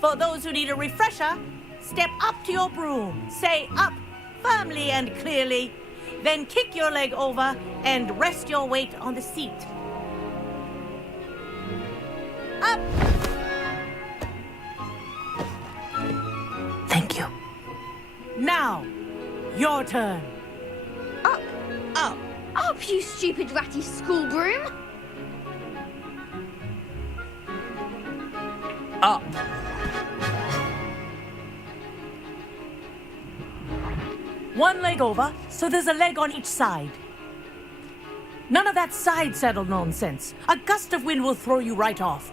For those who need a refresher, step up to your broom, say up firmly and clearly, then kick your leg over and rest your weight on the seat. Up! Thank you. Now, your turn. Up. Up. Up, you stupid ratty school broom. Up. One leg over, so there's a leg on each side. None of that side saddle nonsense. A gust of wind will throw you right off.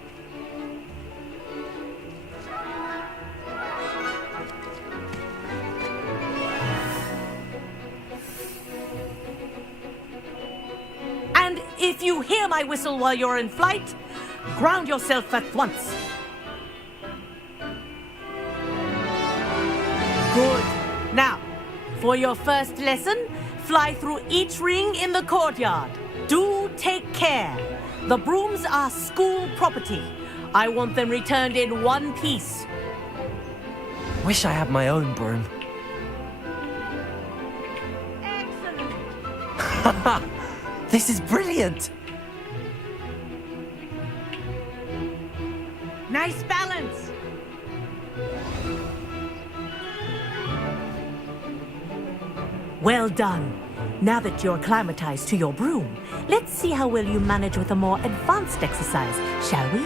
And if you hear my whistle while you're in flight, ground yourself at once. Good. Now, for your first lesson, fly through each ring in the courtyard. Do take care. The brooms are school property. I want them returned in one piece. Wish I had my own broom. Excellent. This is brilliant. Nice balance. Well done. Now that you're acclimatized to your broom, let's see how well you manage with a more advanced exercise, shall we?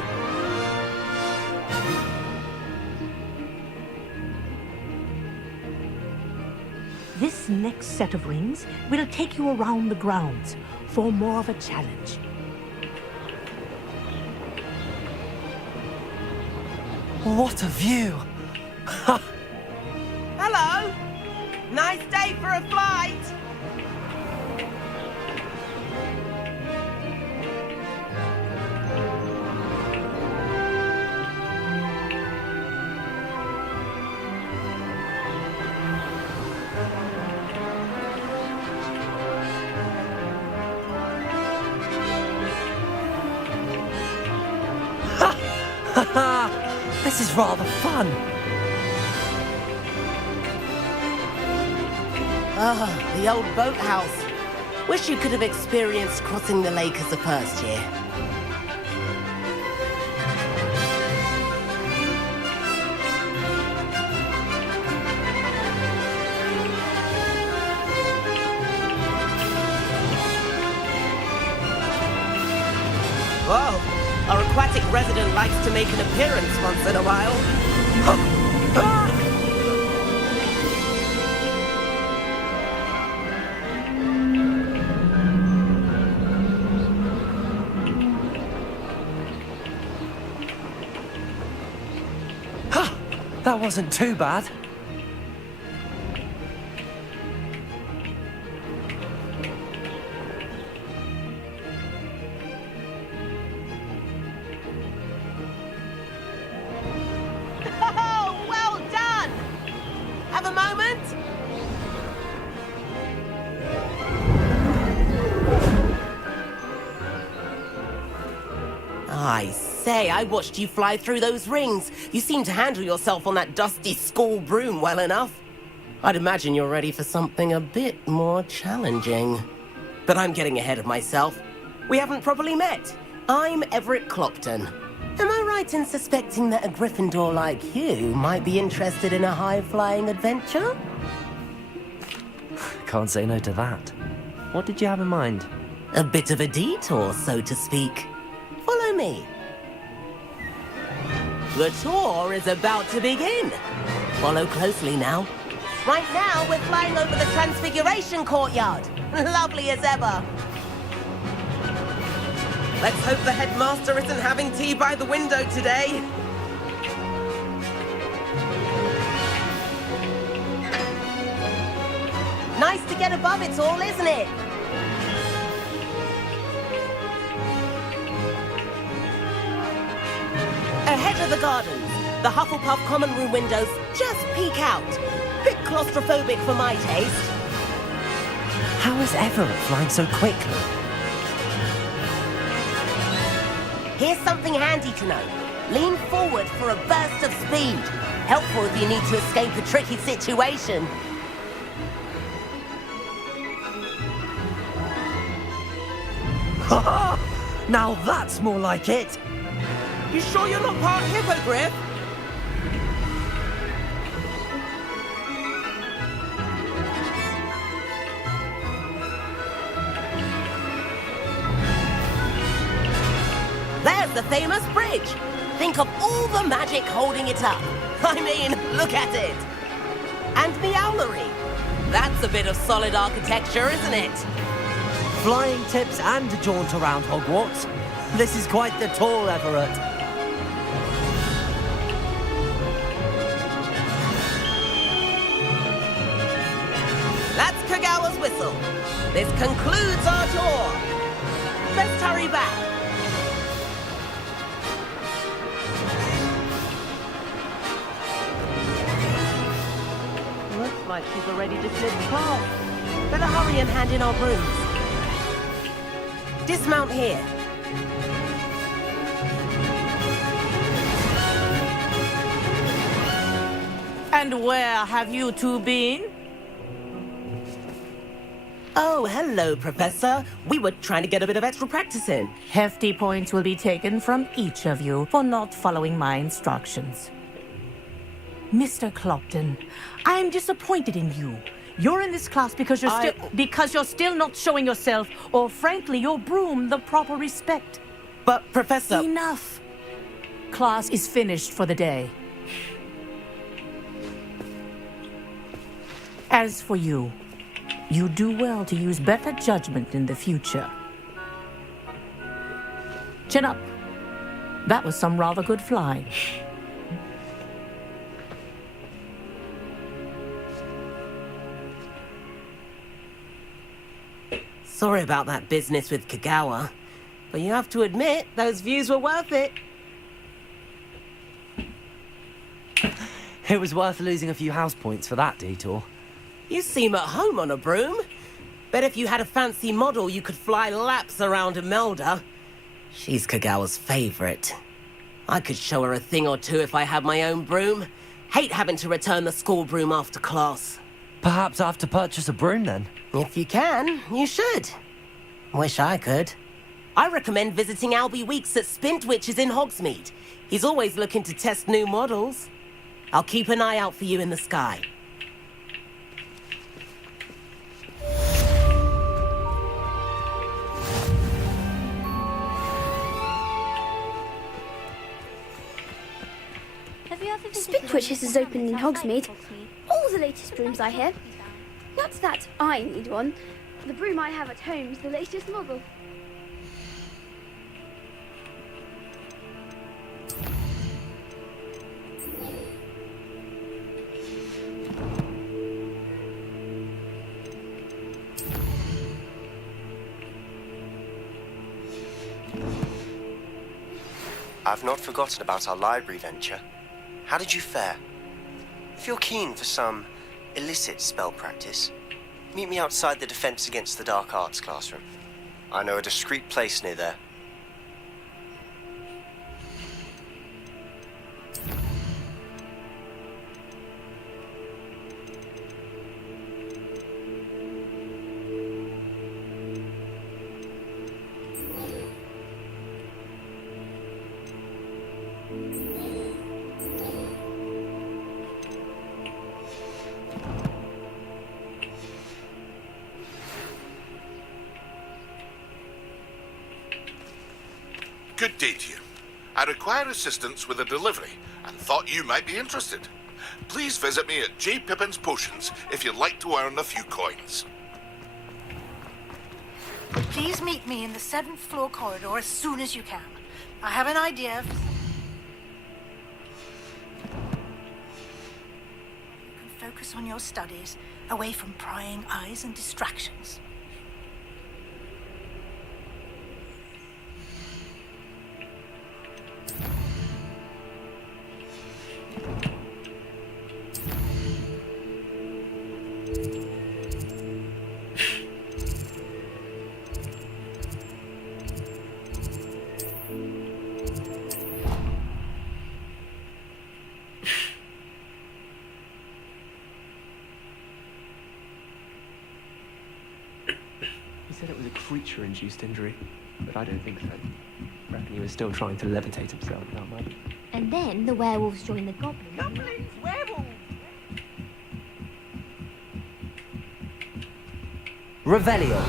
This next set of rings will take you around the grounds for more of a challenge. What a view! Hello! Nice day for a flight! This is rather fun. Ah, the old boathouse. Wish you could have experienced crossing the lake as a first year. Whoa, our aquatic resident likes to make an appearance once in a while. That wasn't too bad. Oh, well done! Have a moment? I say, I watched you fly through those rings. You seem to handle yourself on that dusty school broom well enough. I'd imagine you're ready for something a bit more challenging. But I'm getting ahead of myself. We haven't properly met. I'm Everett Clopton. Am I right in suspecting that a Gryffindor like you might be interested in a high-flying adventure? Can't say no to that. What did you have in mind? A bit of a detour, so to speak. Follow me. The tour is about to begin. Follow closely now. Right now, we're flying over the Transfiguration Courtyard. Lovely as ever. Let's hope the headmaster isn't having tea by the window today. Nice to get above it all, isn't it? Ahead of the gardens, the Hufflepuff common room windows just peek out. Bit claustrophobic for my taste. How is Everett flying so quickly? Here's something handy to know. Lean forward for a burst of speed. Helpful if you need to escape a tricky situation. Now that's more like it! You sure you're not part hippogriff? There's the famous bridge. Think of all the magic holding it up. I mean, look at it. And the owlery. That's a bit of solid architecture, isn't it? Flying tips and a jaunt around Hogwarts. This is quite the tour, Everett. That's Kagawa's whistle. This concludes our tour. Let's hurry back. Looks like she's already dismissed class. Better hurry and hand in our brooms. Dismount here. And where have you two been? Oh, hello, Professor. We were trying to get a bit of extra practice in. Hefty points will be taken from each of you for not following my instructions. Mr. Clopton, I'm disappointed in you. You're in this class because you're still not showing yourself, or frankly, your broom, the proper respect. But, Professor... Enough. Class is finished for the day. As for you, you do well to use better judgment in the future. Chin up. That was some rather good flying. Sorry about that business with Kagawa, but you have to admit, those views were worth it. It was worth losing a few house points for that detour. You seem at home on a broom. Bet if you had a fancy model, you could fly laps around Imelda. She's Kagawa's favorite. I could show her a thing or two if I had my own broom. Hate having to return the school broom after class. Perhaps I have to purchase a broom then? If you can, you should. Wish I could. I recommend visiting Albie Weeks at Spintwitches in Hogsmeade. He's always looking to test new models. I'll keep an eye out for you in the sky. Spintwitches is open in Hogsmeade. All the latest brooms, I hear. Not that I need one. The broom I have at home is the latest model. I've not forgotten about our library venture. How did you fare? If you're keen for some illicit spell practice, meet me outside the Defense Against the Dark Arts classroom. I know a discreet place near there. update you. I require assistance with a delivery and thought you might be interested. Please visit me at J. Pippin's Potions if you'd like to earn a few coins. Please meet me in the 7th floor corridor as soon as you can. I have an idea of... You can focus on your studies, away from prying eyes and distractions. He said it was a creature-induced injury, but I don't think so. I reckon he was still trying to levitate himself without money. And then the werewolves joined the goblins. Goblins, werewolves! Revelio.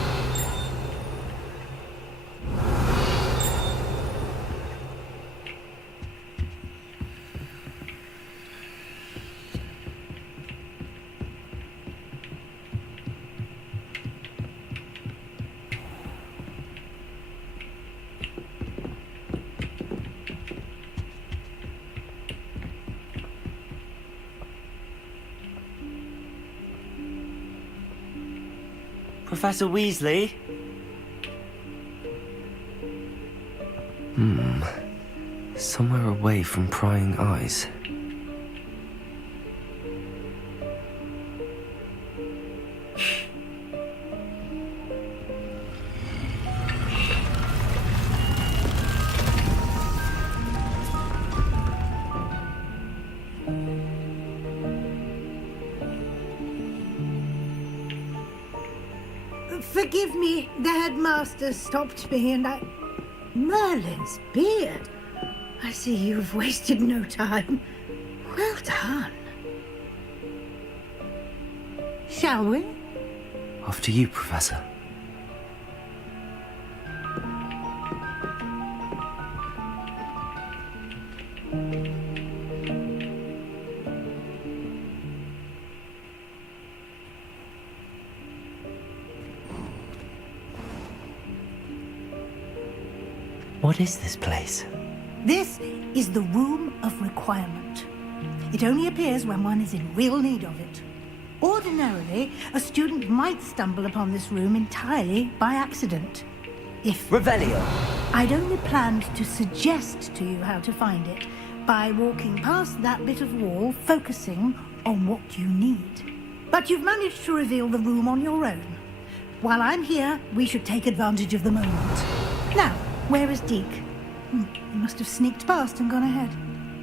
Professor Weasley? Somewhere away from prying eyes. Forgive me, the headmaster stopped me and I... Merlin's beard. I see you've wasted no time. Well done. Shall we? After you, Professor. What is this place? This is the Room of Requirement. It only appears when one is in real need of it. Ordinarily, a student might stumble upon this room entirely by accident. If... Revelio. I'd only planned to suggest to you how to find it by walking past that bit of wall, focusing on what you need. But you've managed to reveal the room on your own. While I'm here, we should take advantage of the moment. Now, where is Deke? He must have sneaked past and gone ahead.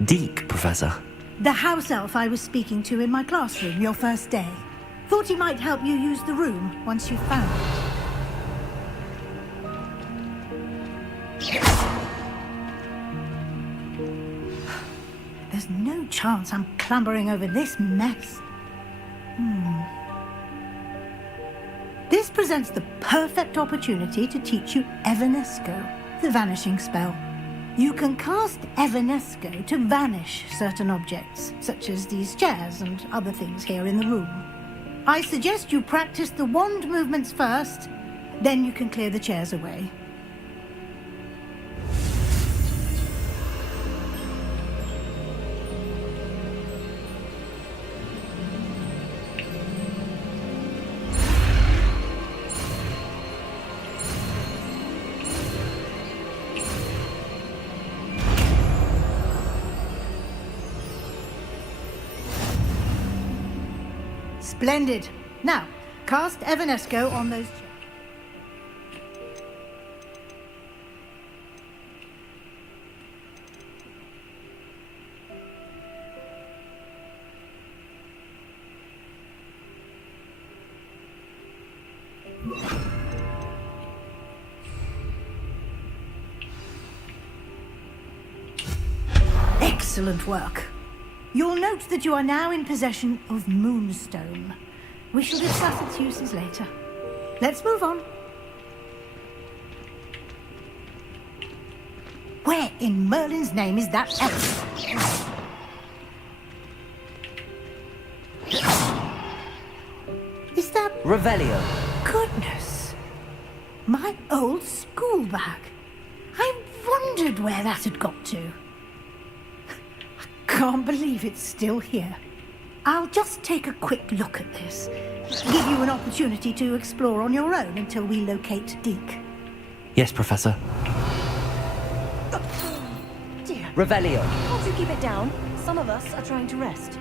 Deke, Professor. The house elf I was speaking to in my classroom your first day. Thought he might help you use the room once you found it. There's no chance I'm clambering over this mess. This presents the perfect opportunity to teach you Evanesco, the vanishing spell. You can cast Evanesco to vanish certain objects, such as these chairs and other things here in the room. I suggest you practice the wand movements first, then you can clear the chairs away. Splendid. Now, cast Evanesco on those chairs. Excellent work. You'll note that you are now in possession of Moonstone. We shall discuss its uses later. Let's move on. Where in Merlin's name is that elf? Is that... Revelio. Goodness. My old school bag. I wondered where that had got to. I can't believe it's still here. I'll just take a quick look at this. Give you an opportunity to explore on your own until we locate Deke. Yes, Professor. Dear. Revelio. Can't you keep it down? Some of us are trying to rest.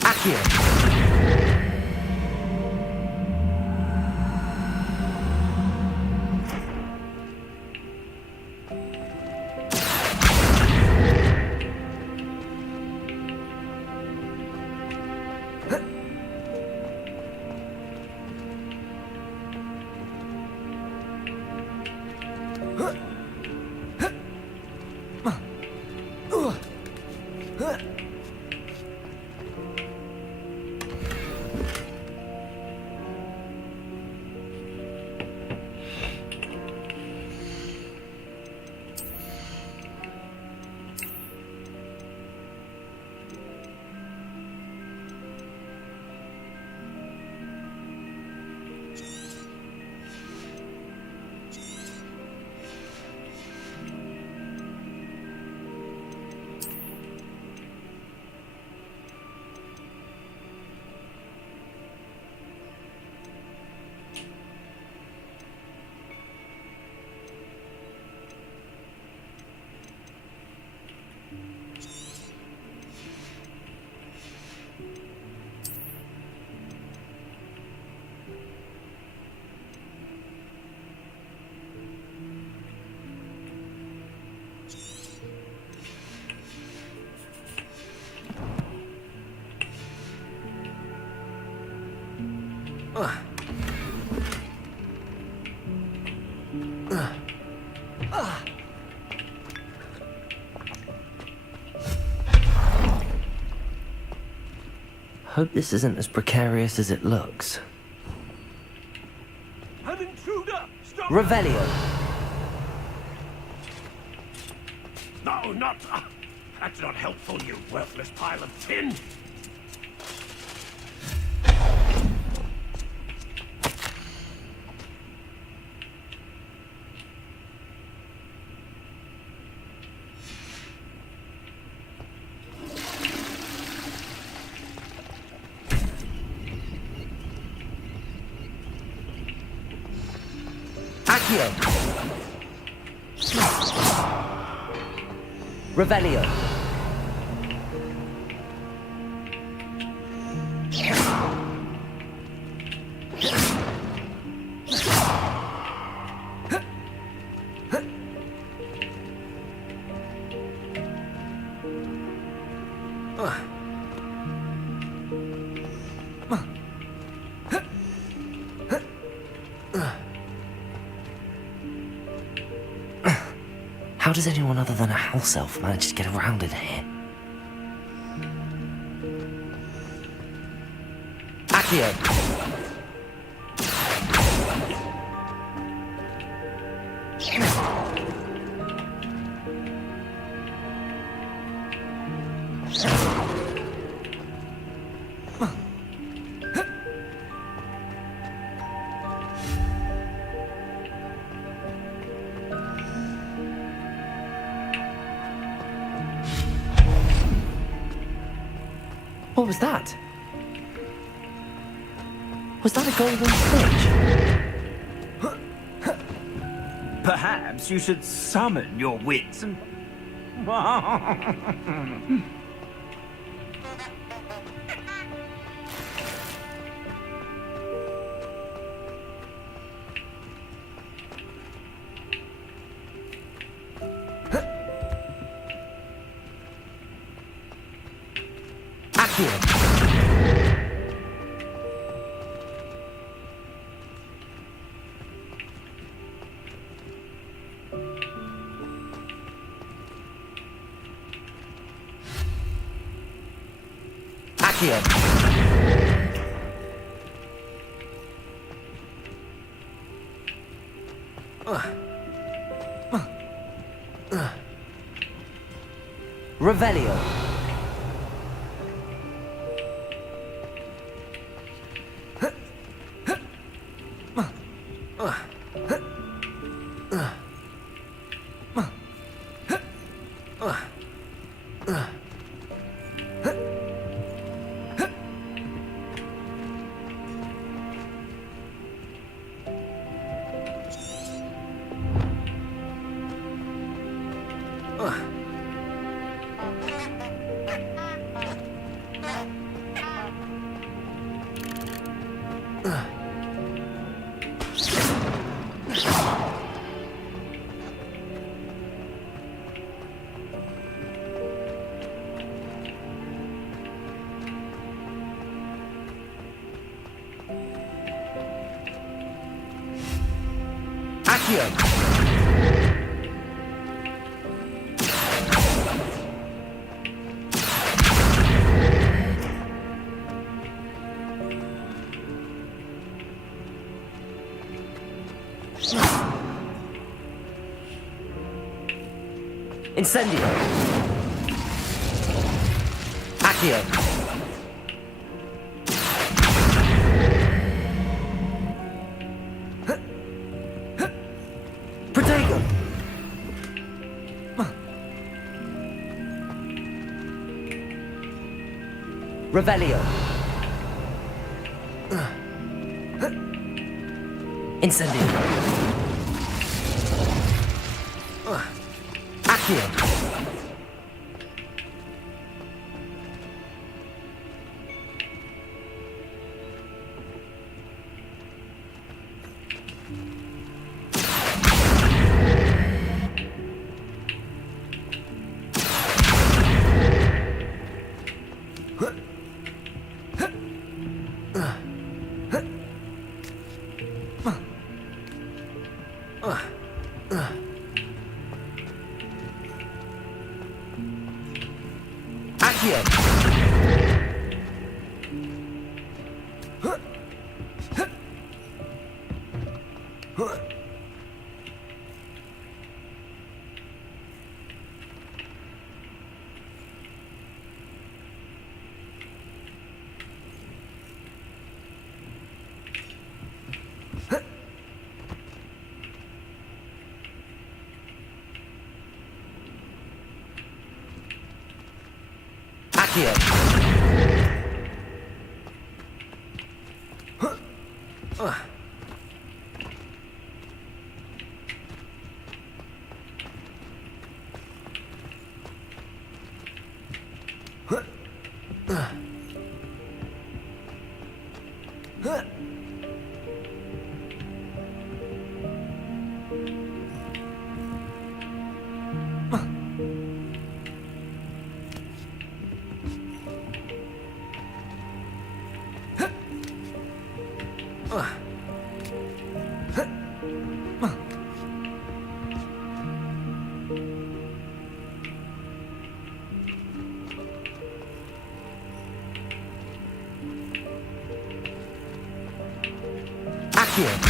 Accio. Hope this isn't as precarious as it looks. An intruder! Stop! Revelio. No, not... that's not helpful, you worthless pile of tin! Accio. Revelio. How does anyone other than a house elf manage to get around in here? Accio. What was that? Was that a golden switch? Perhaps you should summon your wits and... Accio. Revelio. Accio. Incendio. Accio. Protego. Revelio. Incendio. Accio. Accio. Accio.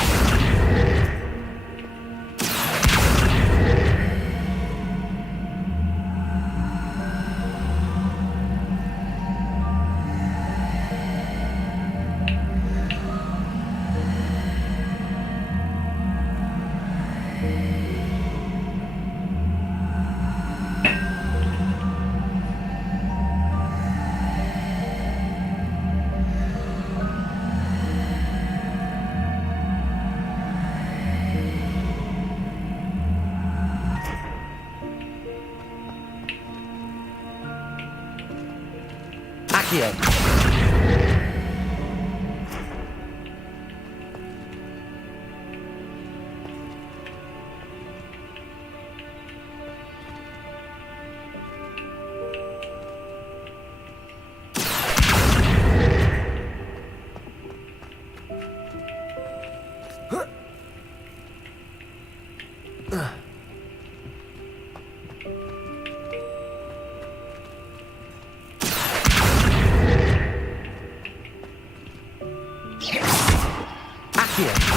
Accio.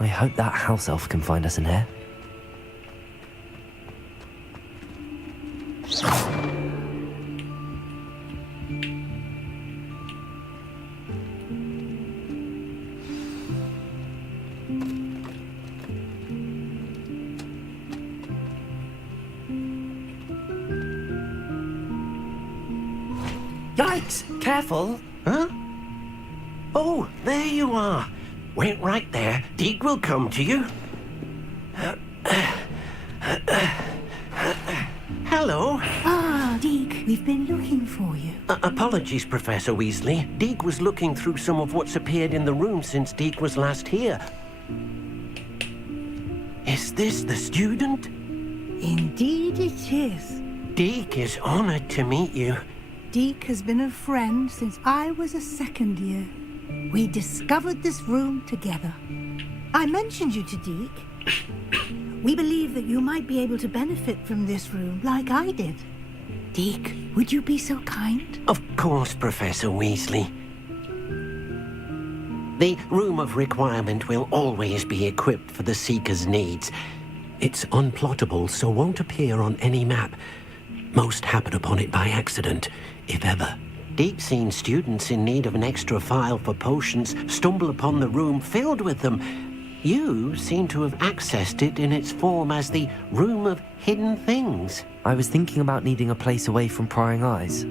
I hope that house elf can find us in here. Yikes! Careful! Huh? Oh, there you are. Wait right there. Deke will come to you. Hello. Ah, Deke, we've been looking for you. Apologies, Professor Weasley. Deke was looking through some of what's appeared in the room since Deke was last here. Is this the student? Indeed it is. Deke is honored to meet you. Deke has been a friend since I was a second year. We discovered this room together. I mentioned you to Deke. We believe that you might be able to benefit from this room like I did. Deke, would you be so kind? Of course, Professor Weasley. The Room of Requirement will always be equipped for the Seeker's needs. It's unplottable, so won't appear on any map. Most happen upon it by accident, if ever. Deep-seen students in need of an extra file for potions stumble upon the room filled with them. You seem to have accessed it in its form as the Room of Hidden Things. I was thinking about needing a place away from prying eyes.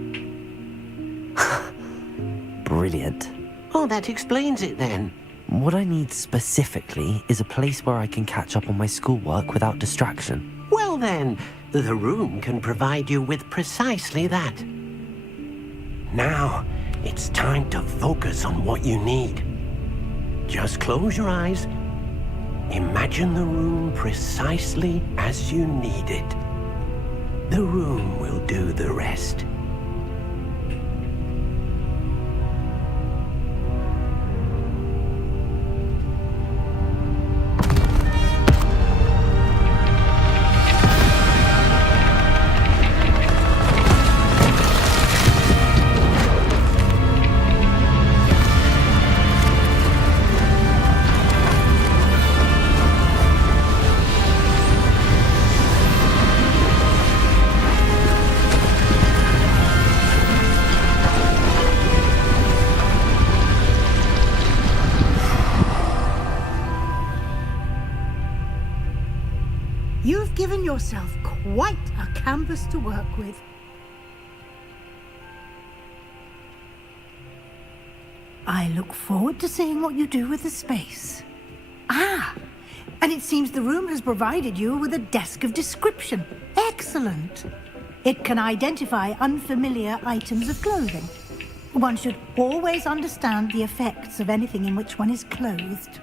Brilliant. Oh, that explains it then. What I need specifically is a place where I can catch up on my schoolwork without distraction. Well then, the room can provide you with precisely that. Now, it's time to focus on what you need. Just close your eyes. Imagine the room precisely as you need it. The room will do the rest. You've given yourself quite a canvas to work with. I look forward to seeing what you do with the space. Ah, and it seems the room has provided you with a desk of description. Excellent. It can identify unfamiliar items of clothing. One should always understand the effects of anything in which one is clothed.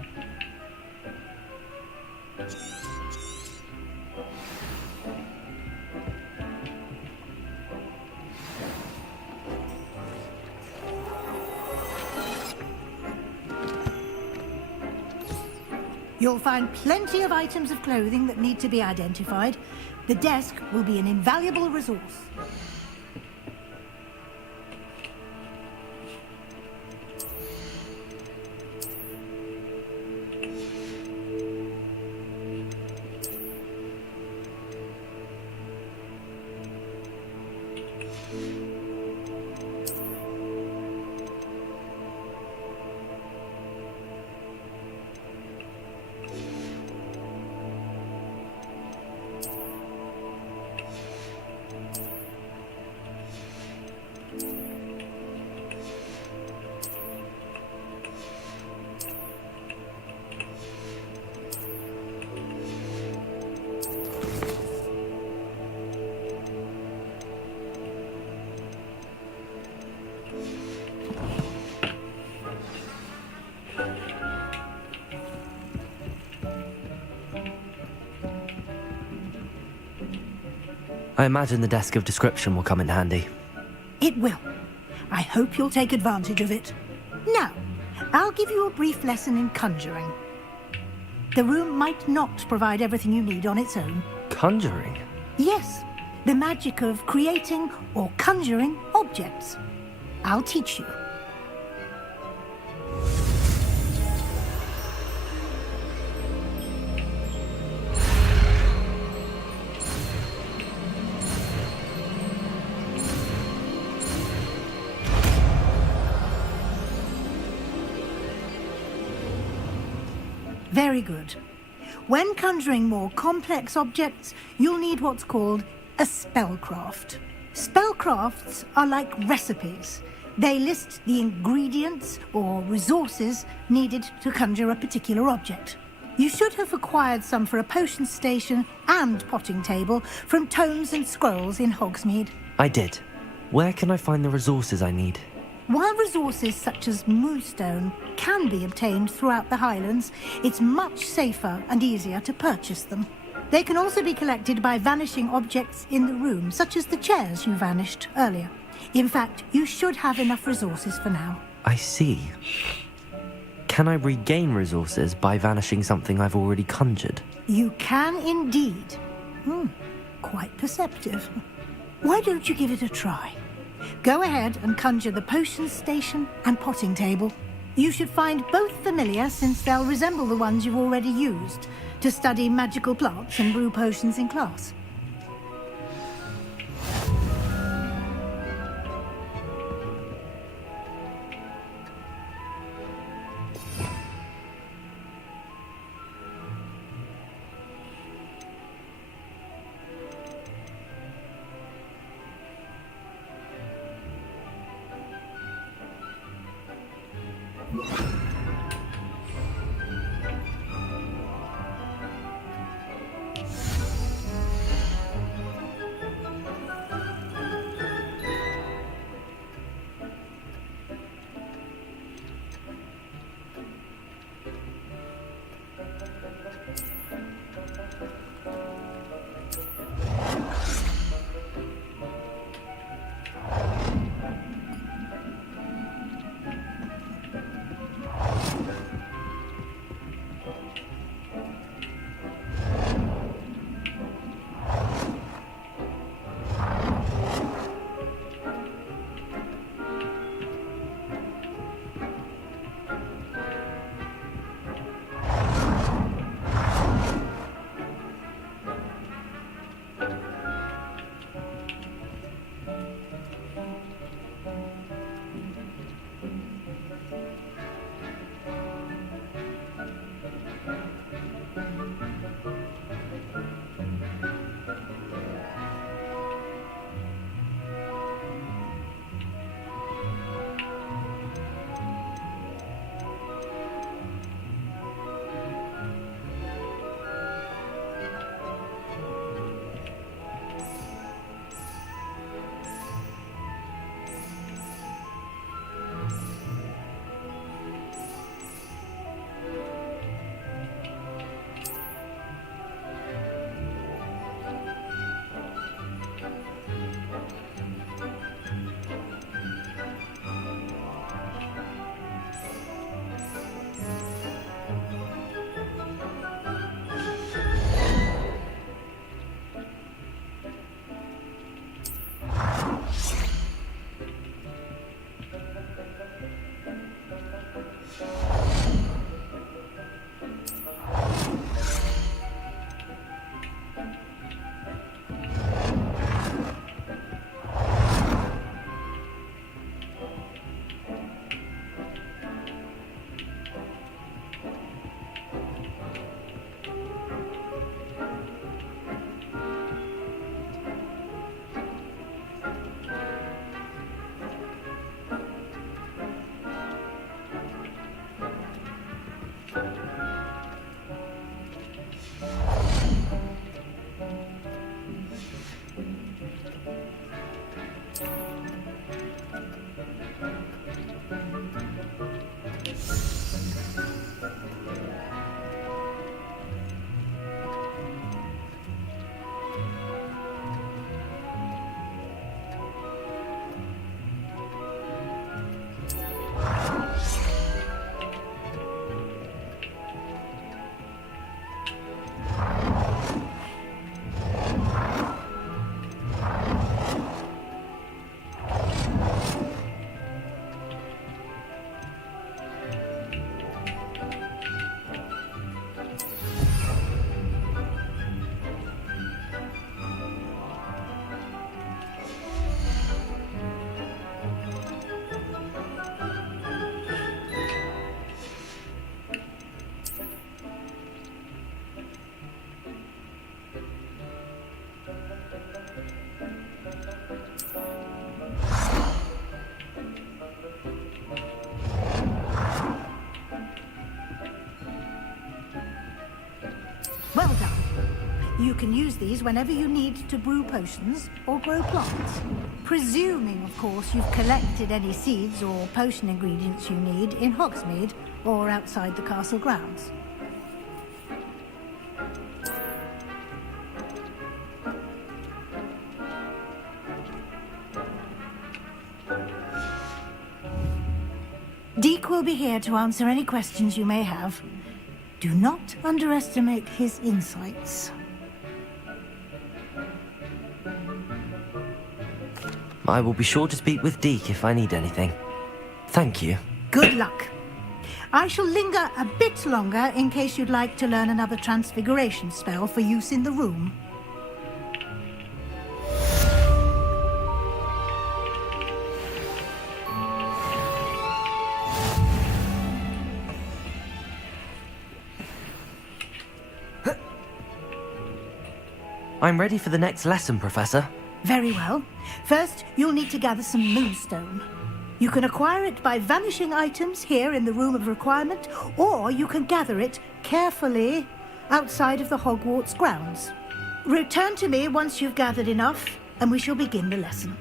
You'll find plenty of items of clothing that need to be identified. The desk will be an invaluable resource. I imagine the desk of description will come in handy. It will. I hope you'll take advantage of it. Now, I'll give you a brief lesson in conjuring. The room might not provide everything you need on its own. Conjuring? Yes, the magic of creating or conjuring objects. I'll teach you. Very good. When conjuring more complex objects, you'll need what's called a spellcraft. Spellcrafts are like recipes. They list the ingredients or resources needed to conjure a particular object. You should have acquired some for a potion station and potting table from tomes and scrolls in Hogsmeade. I did. Where can I find the resources I need? While resources such as moonstone can be obtained throughout the Highlands, it's much safer and easier to purchase them. They can also be collected by vanishing objects in the room, such as the chairs you vanished earlier. In fact, you should have enough resources for now. I see. Can I regain resources by vanishing something I've already conjured? You can indeed. Quite perceptive. Why don't you give it a try? Go ahead and conjure the potion station and potting table. You should find both familiar, since they'll resemble the ones you've already used to study magical plants and brew potions in class. can use these whenever you need to brew potions or grow plants. Presuming, of course, you've collected any seeds or potion ingredients you need in Hogsmeade or outside the castle grounds. Deke will be here to answer any questions you may have. Do not underestimate his insights. I will be sure to speak with Deke if I need anything. Thank you. Good luck. I shall linger a bit longer in case you'd like to learn another transfiguration spell for use in the room. I'm ready for the next lesson, Professor. Very well. First, you'll need to gather some moonstone. You can acquire it by vanishing items here in the Room of Requirement, or you can gather it carefully outside of the Hogwarts grounds. Return to me once you've gathered enough, and we shall begin the lesson.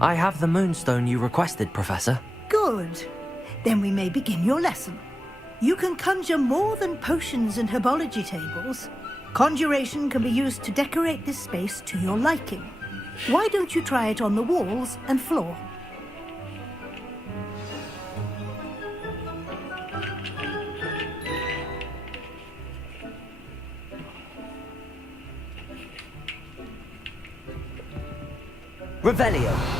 I have the moonstone you requested, Professor. Good. Then we may begin your lesson. You can conjure more than potions and herbology tables. Conjuration can be used to decorate this space to your liking. Why don't you try it on the walls and floor? Revelio.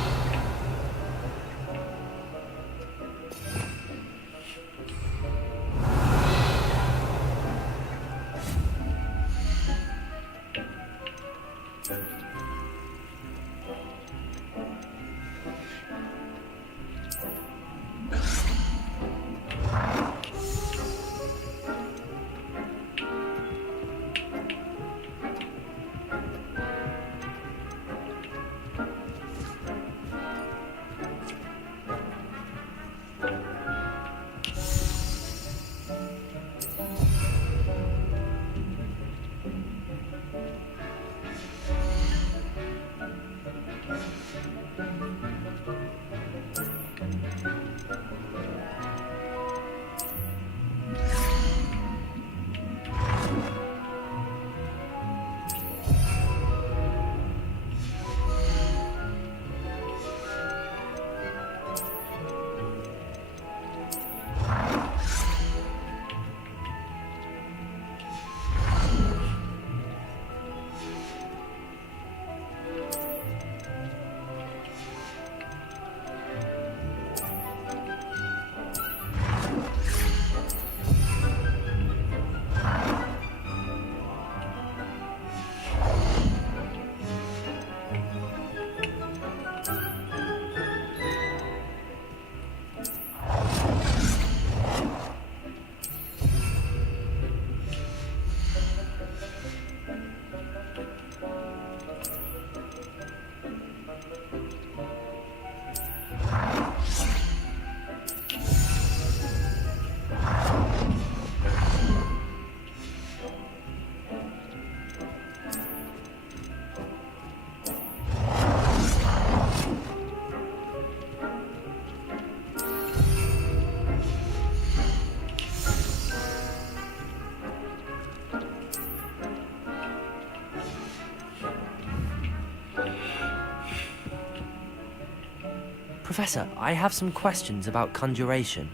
Professor, I have some questions about conjuration.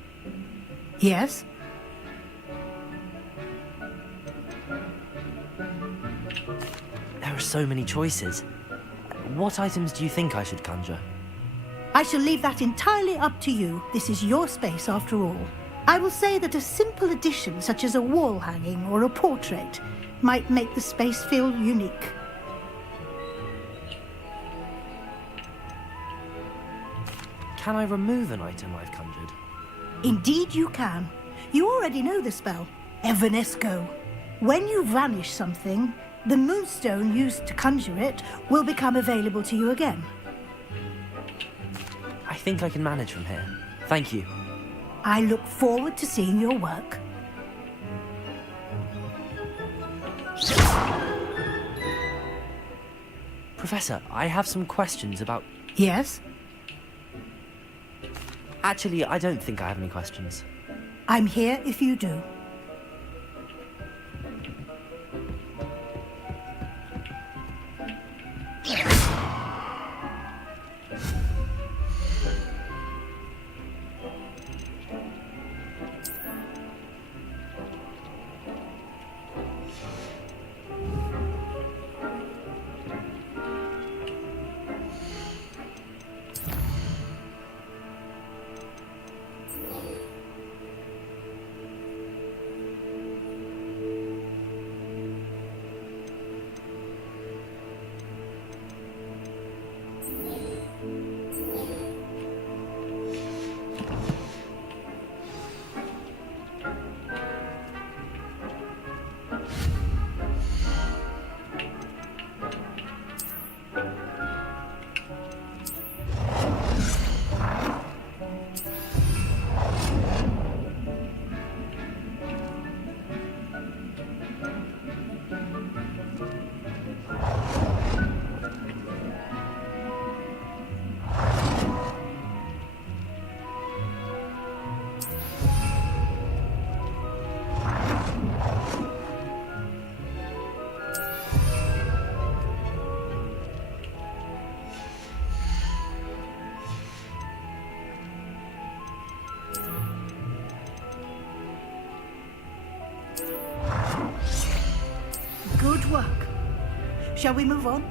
Yes? There are so many choices. What items do you think I should conjure? I shall leave that entirely up to you. This is your space after all. I will say that a simple addition such as a wall hanging or a portrait might make the space feel unique. Can I remove an item I've conjured? Indeed you can. You already know the spell, Evanesco. When you vanish something, the moonstone used to conjure it will become available to you again. I think I can manage from here. Thank you. I look forward to seeing your work. Professor, I have some questions about... Yes? Actually, I don't think I have any questions. I'm here if you do. Good work. Shall we move on?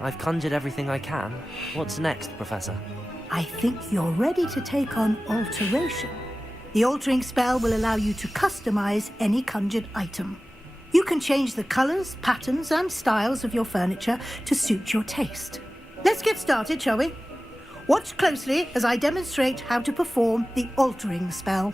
I've conjured everything I can. What's next, Professor? I think you're ready to take on alteration. The altering spell will allow you to customize any conjured item. You can change the colors, patterns, and styles of your furniture to suit your taste. Let's get started, shall we? Watch closely as I demonstrate how to perform the altering spell.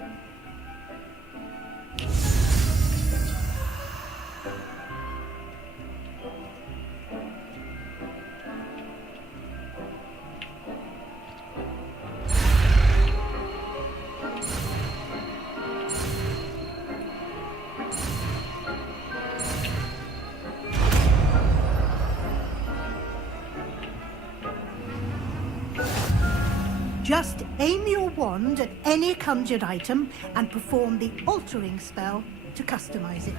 Just aim your wand at any conjured item and perform the altering spell to customize it.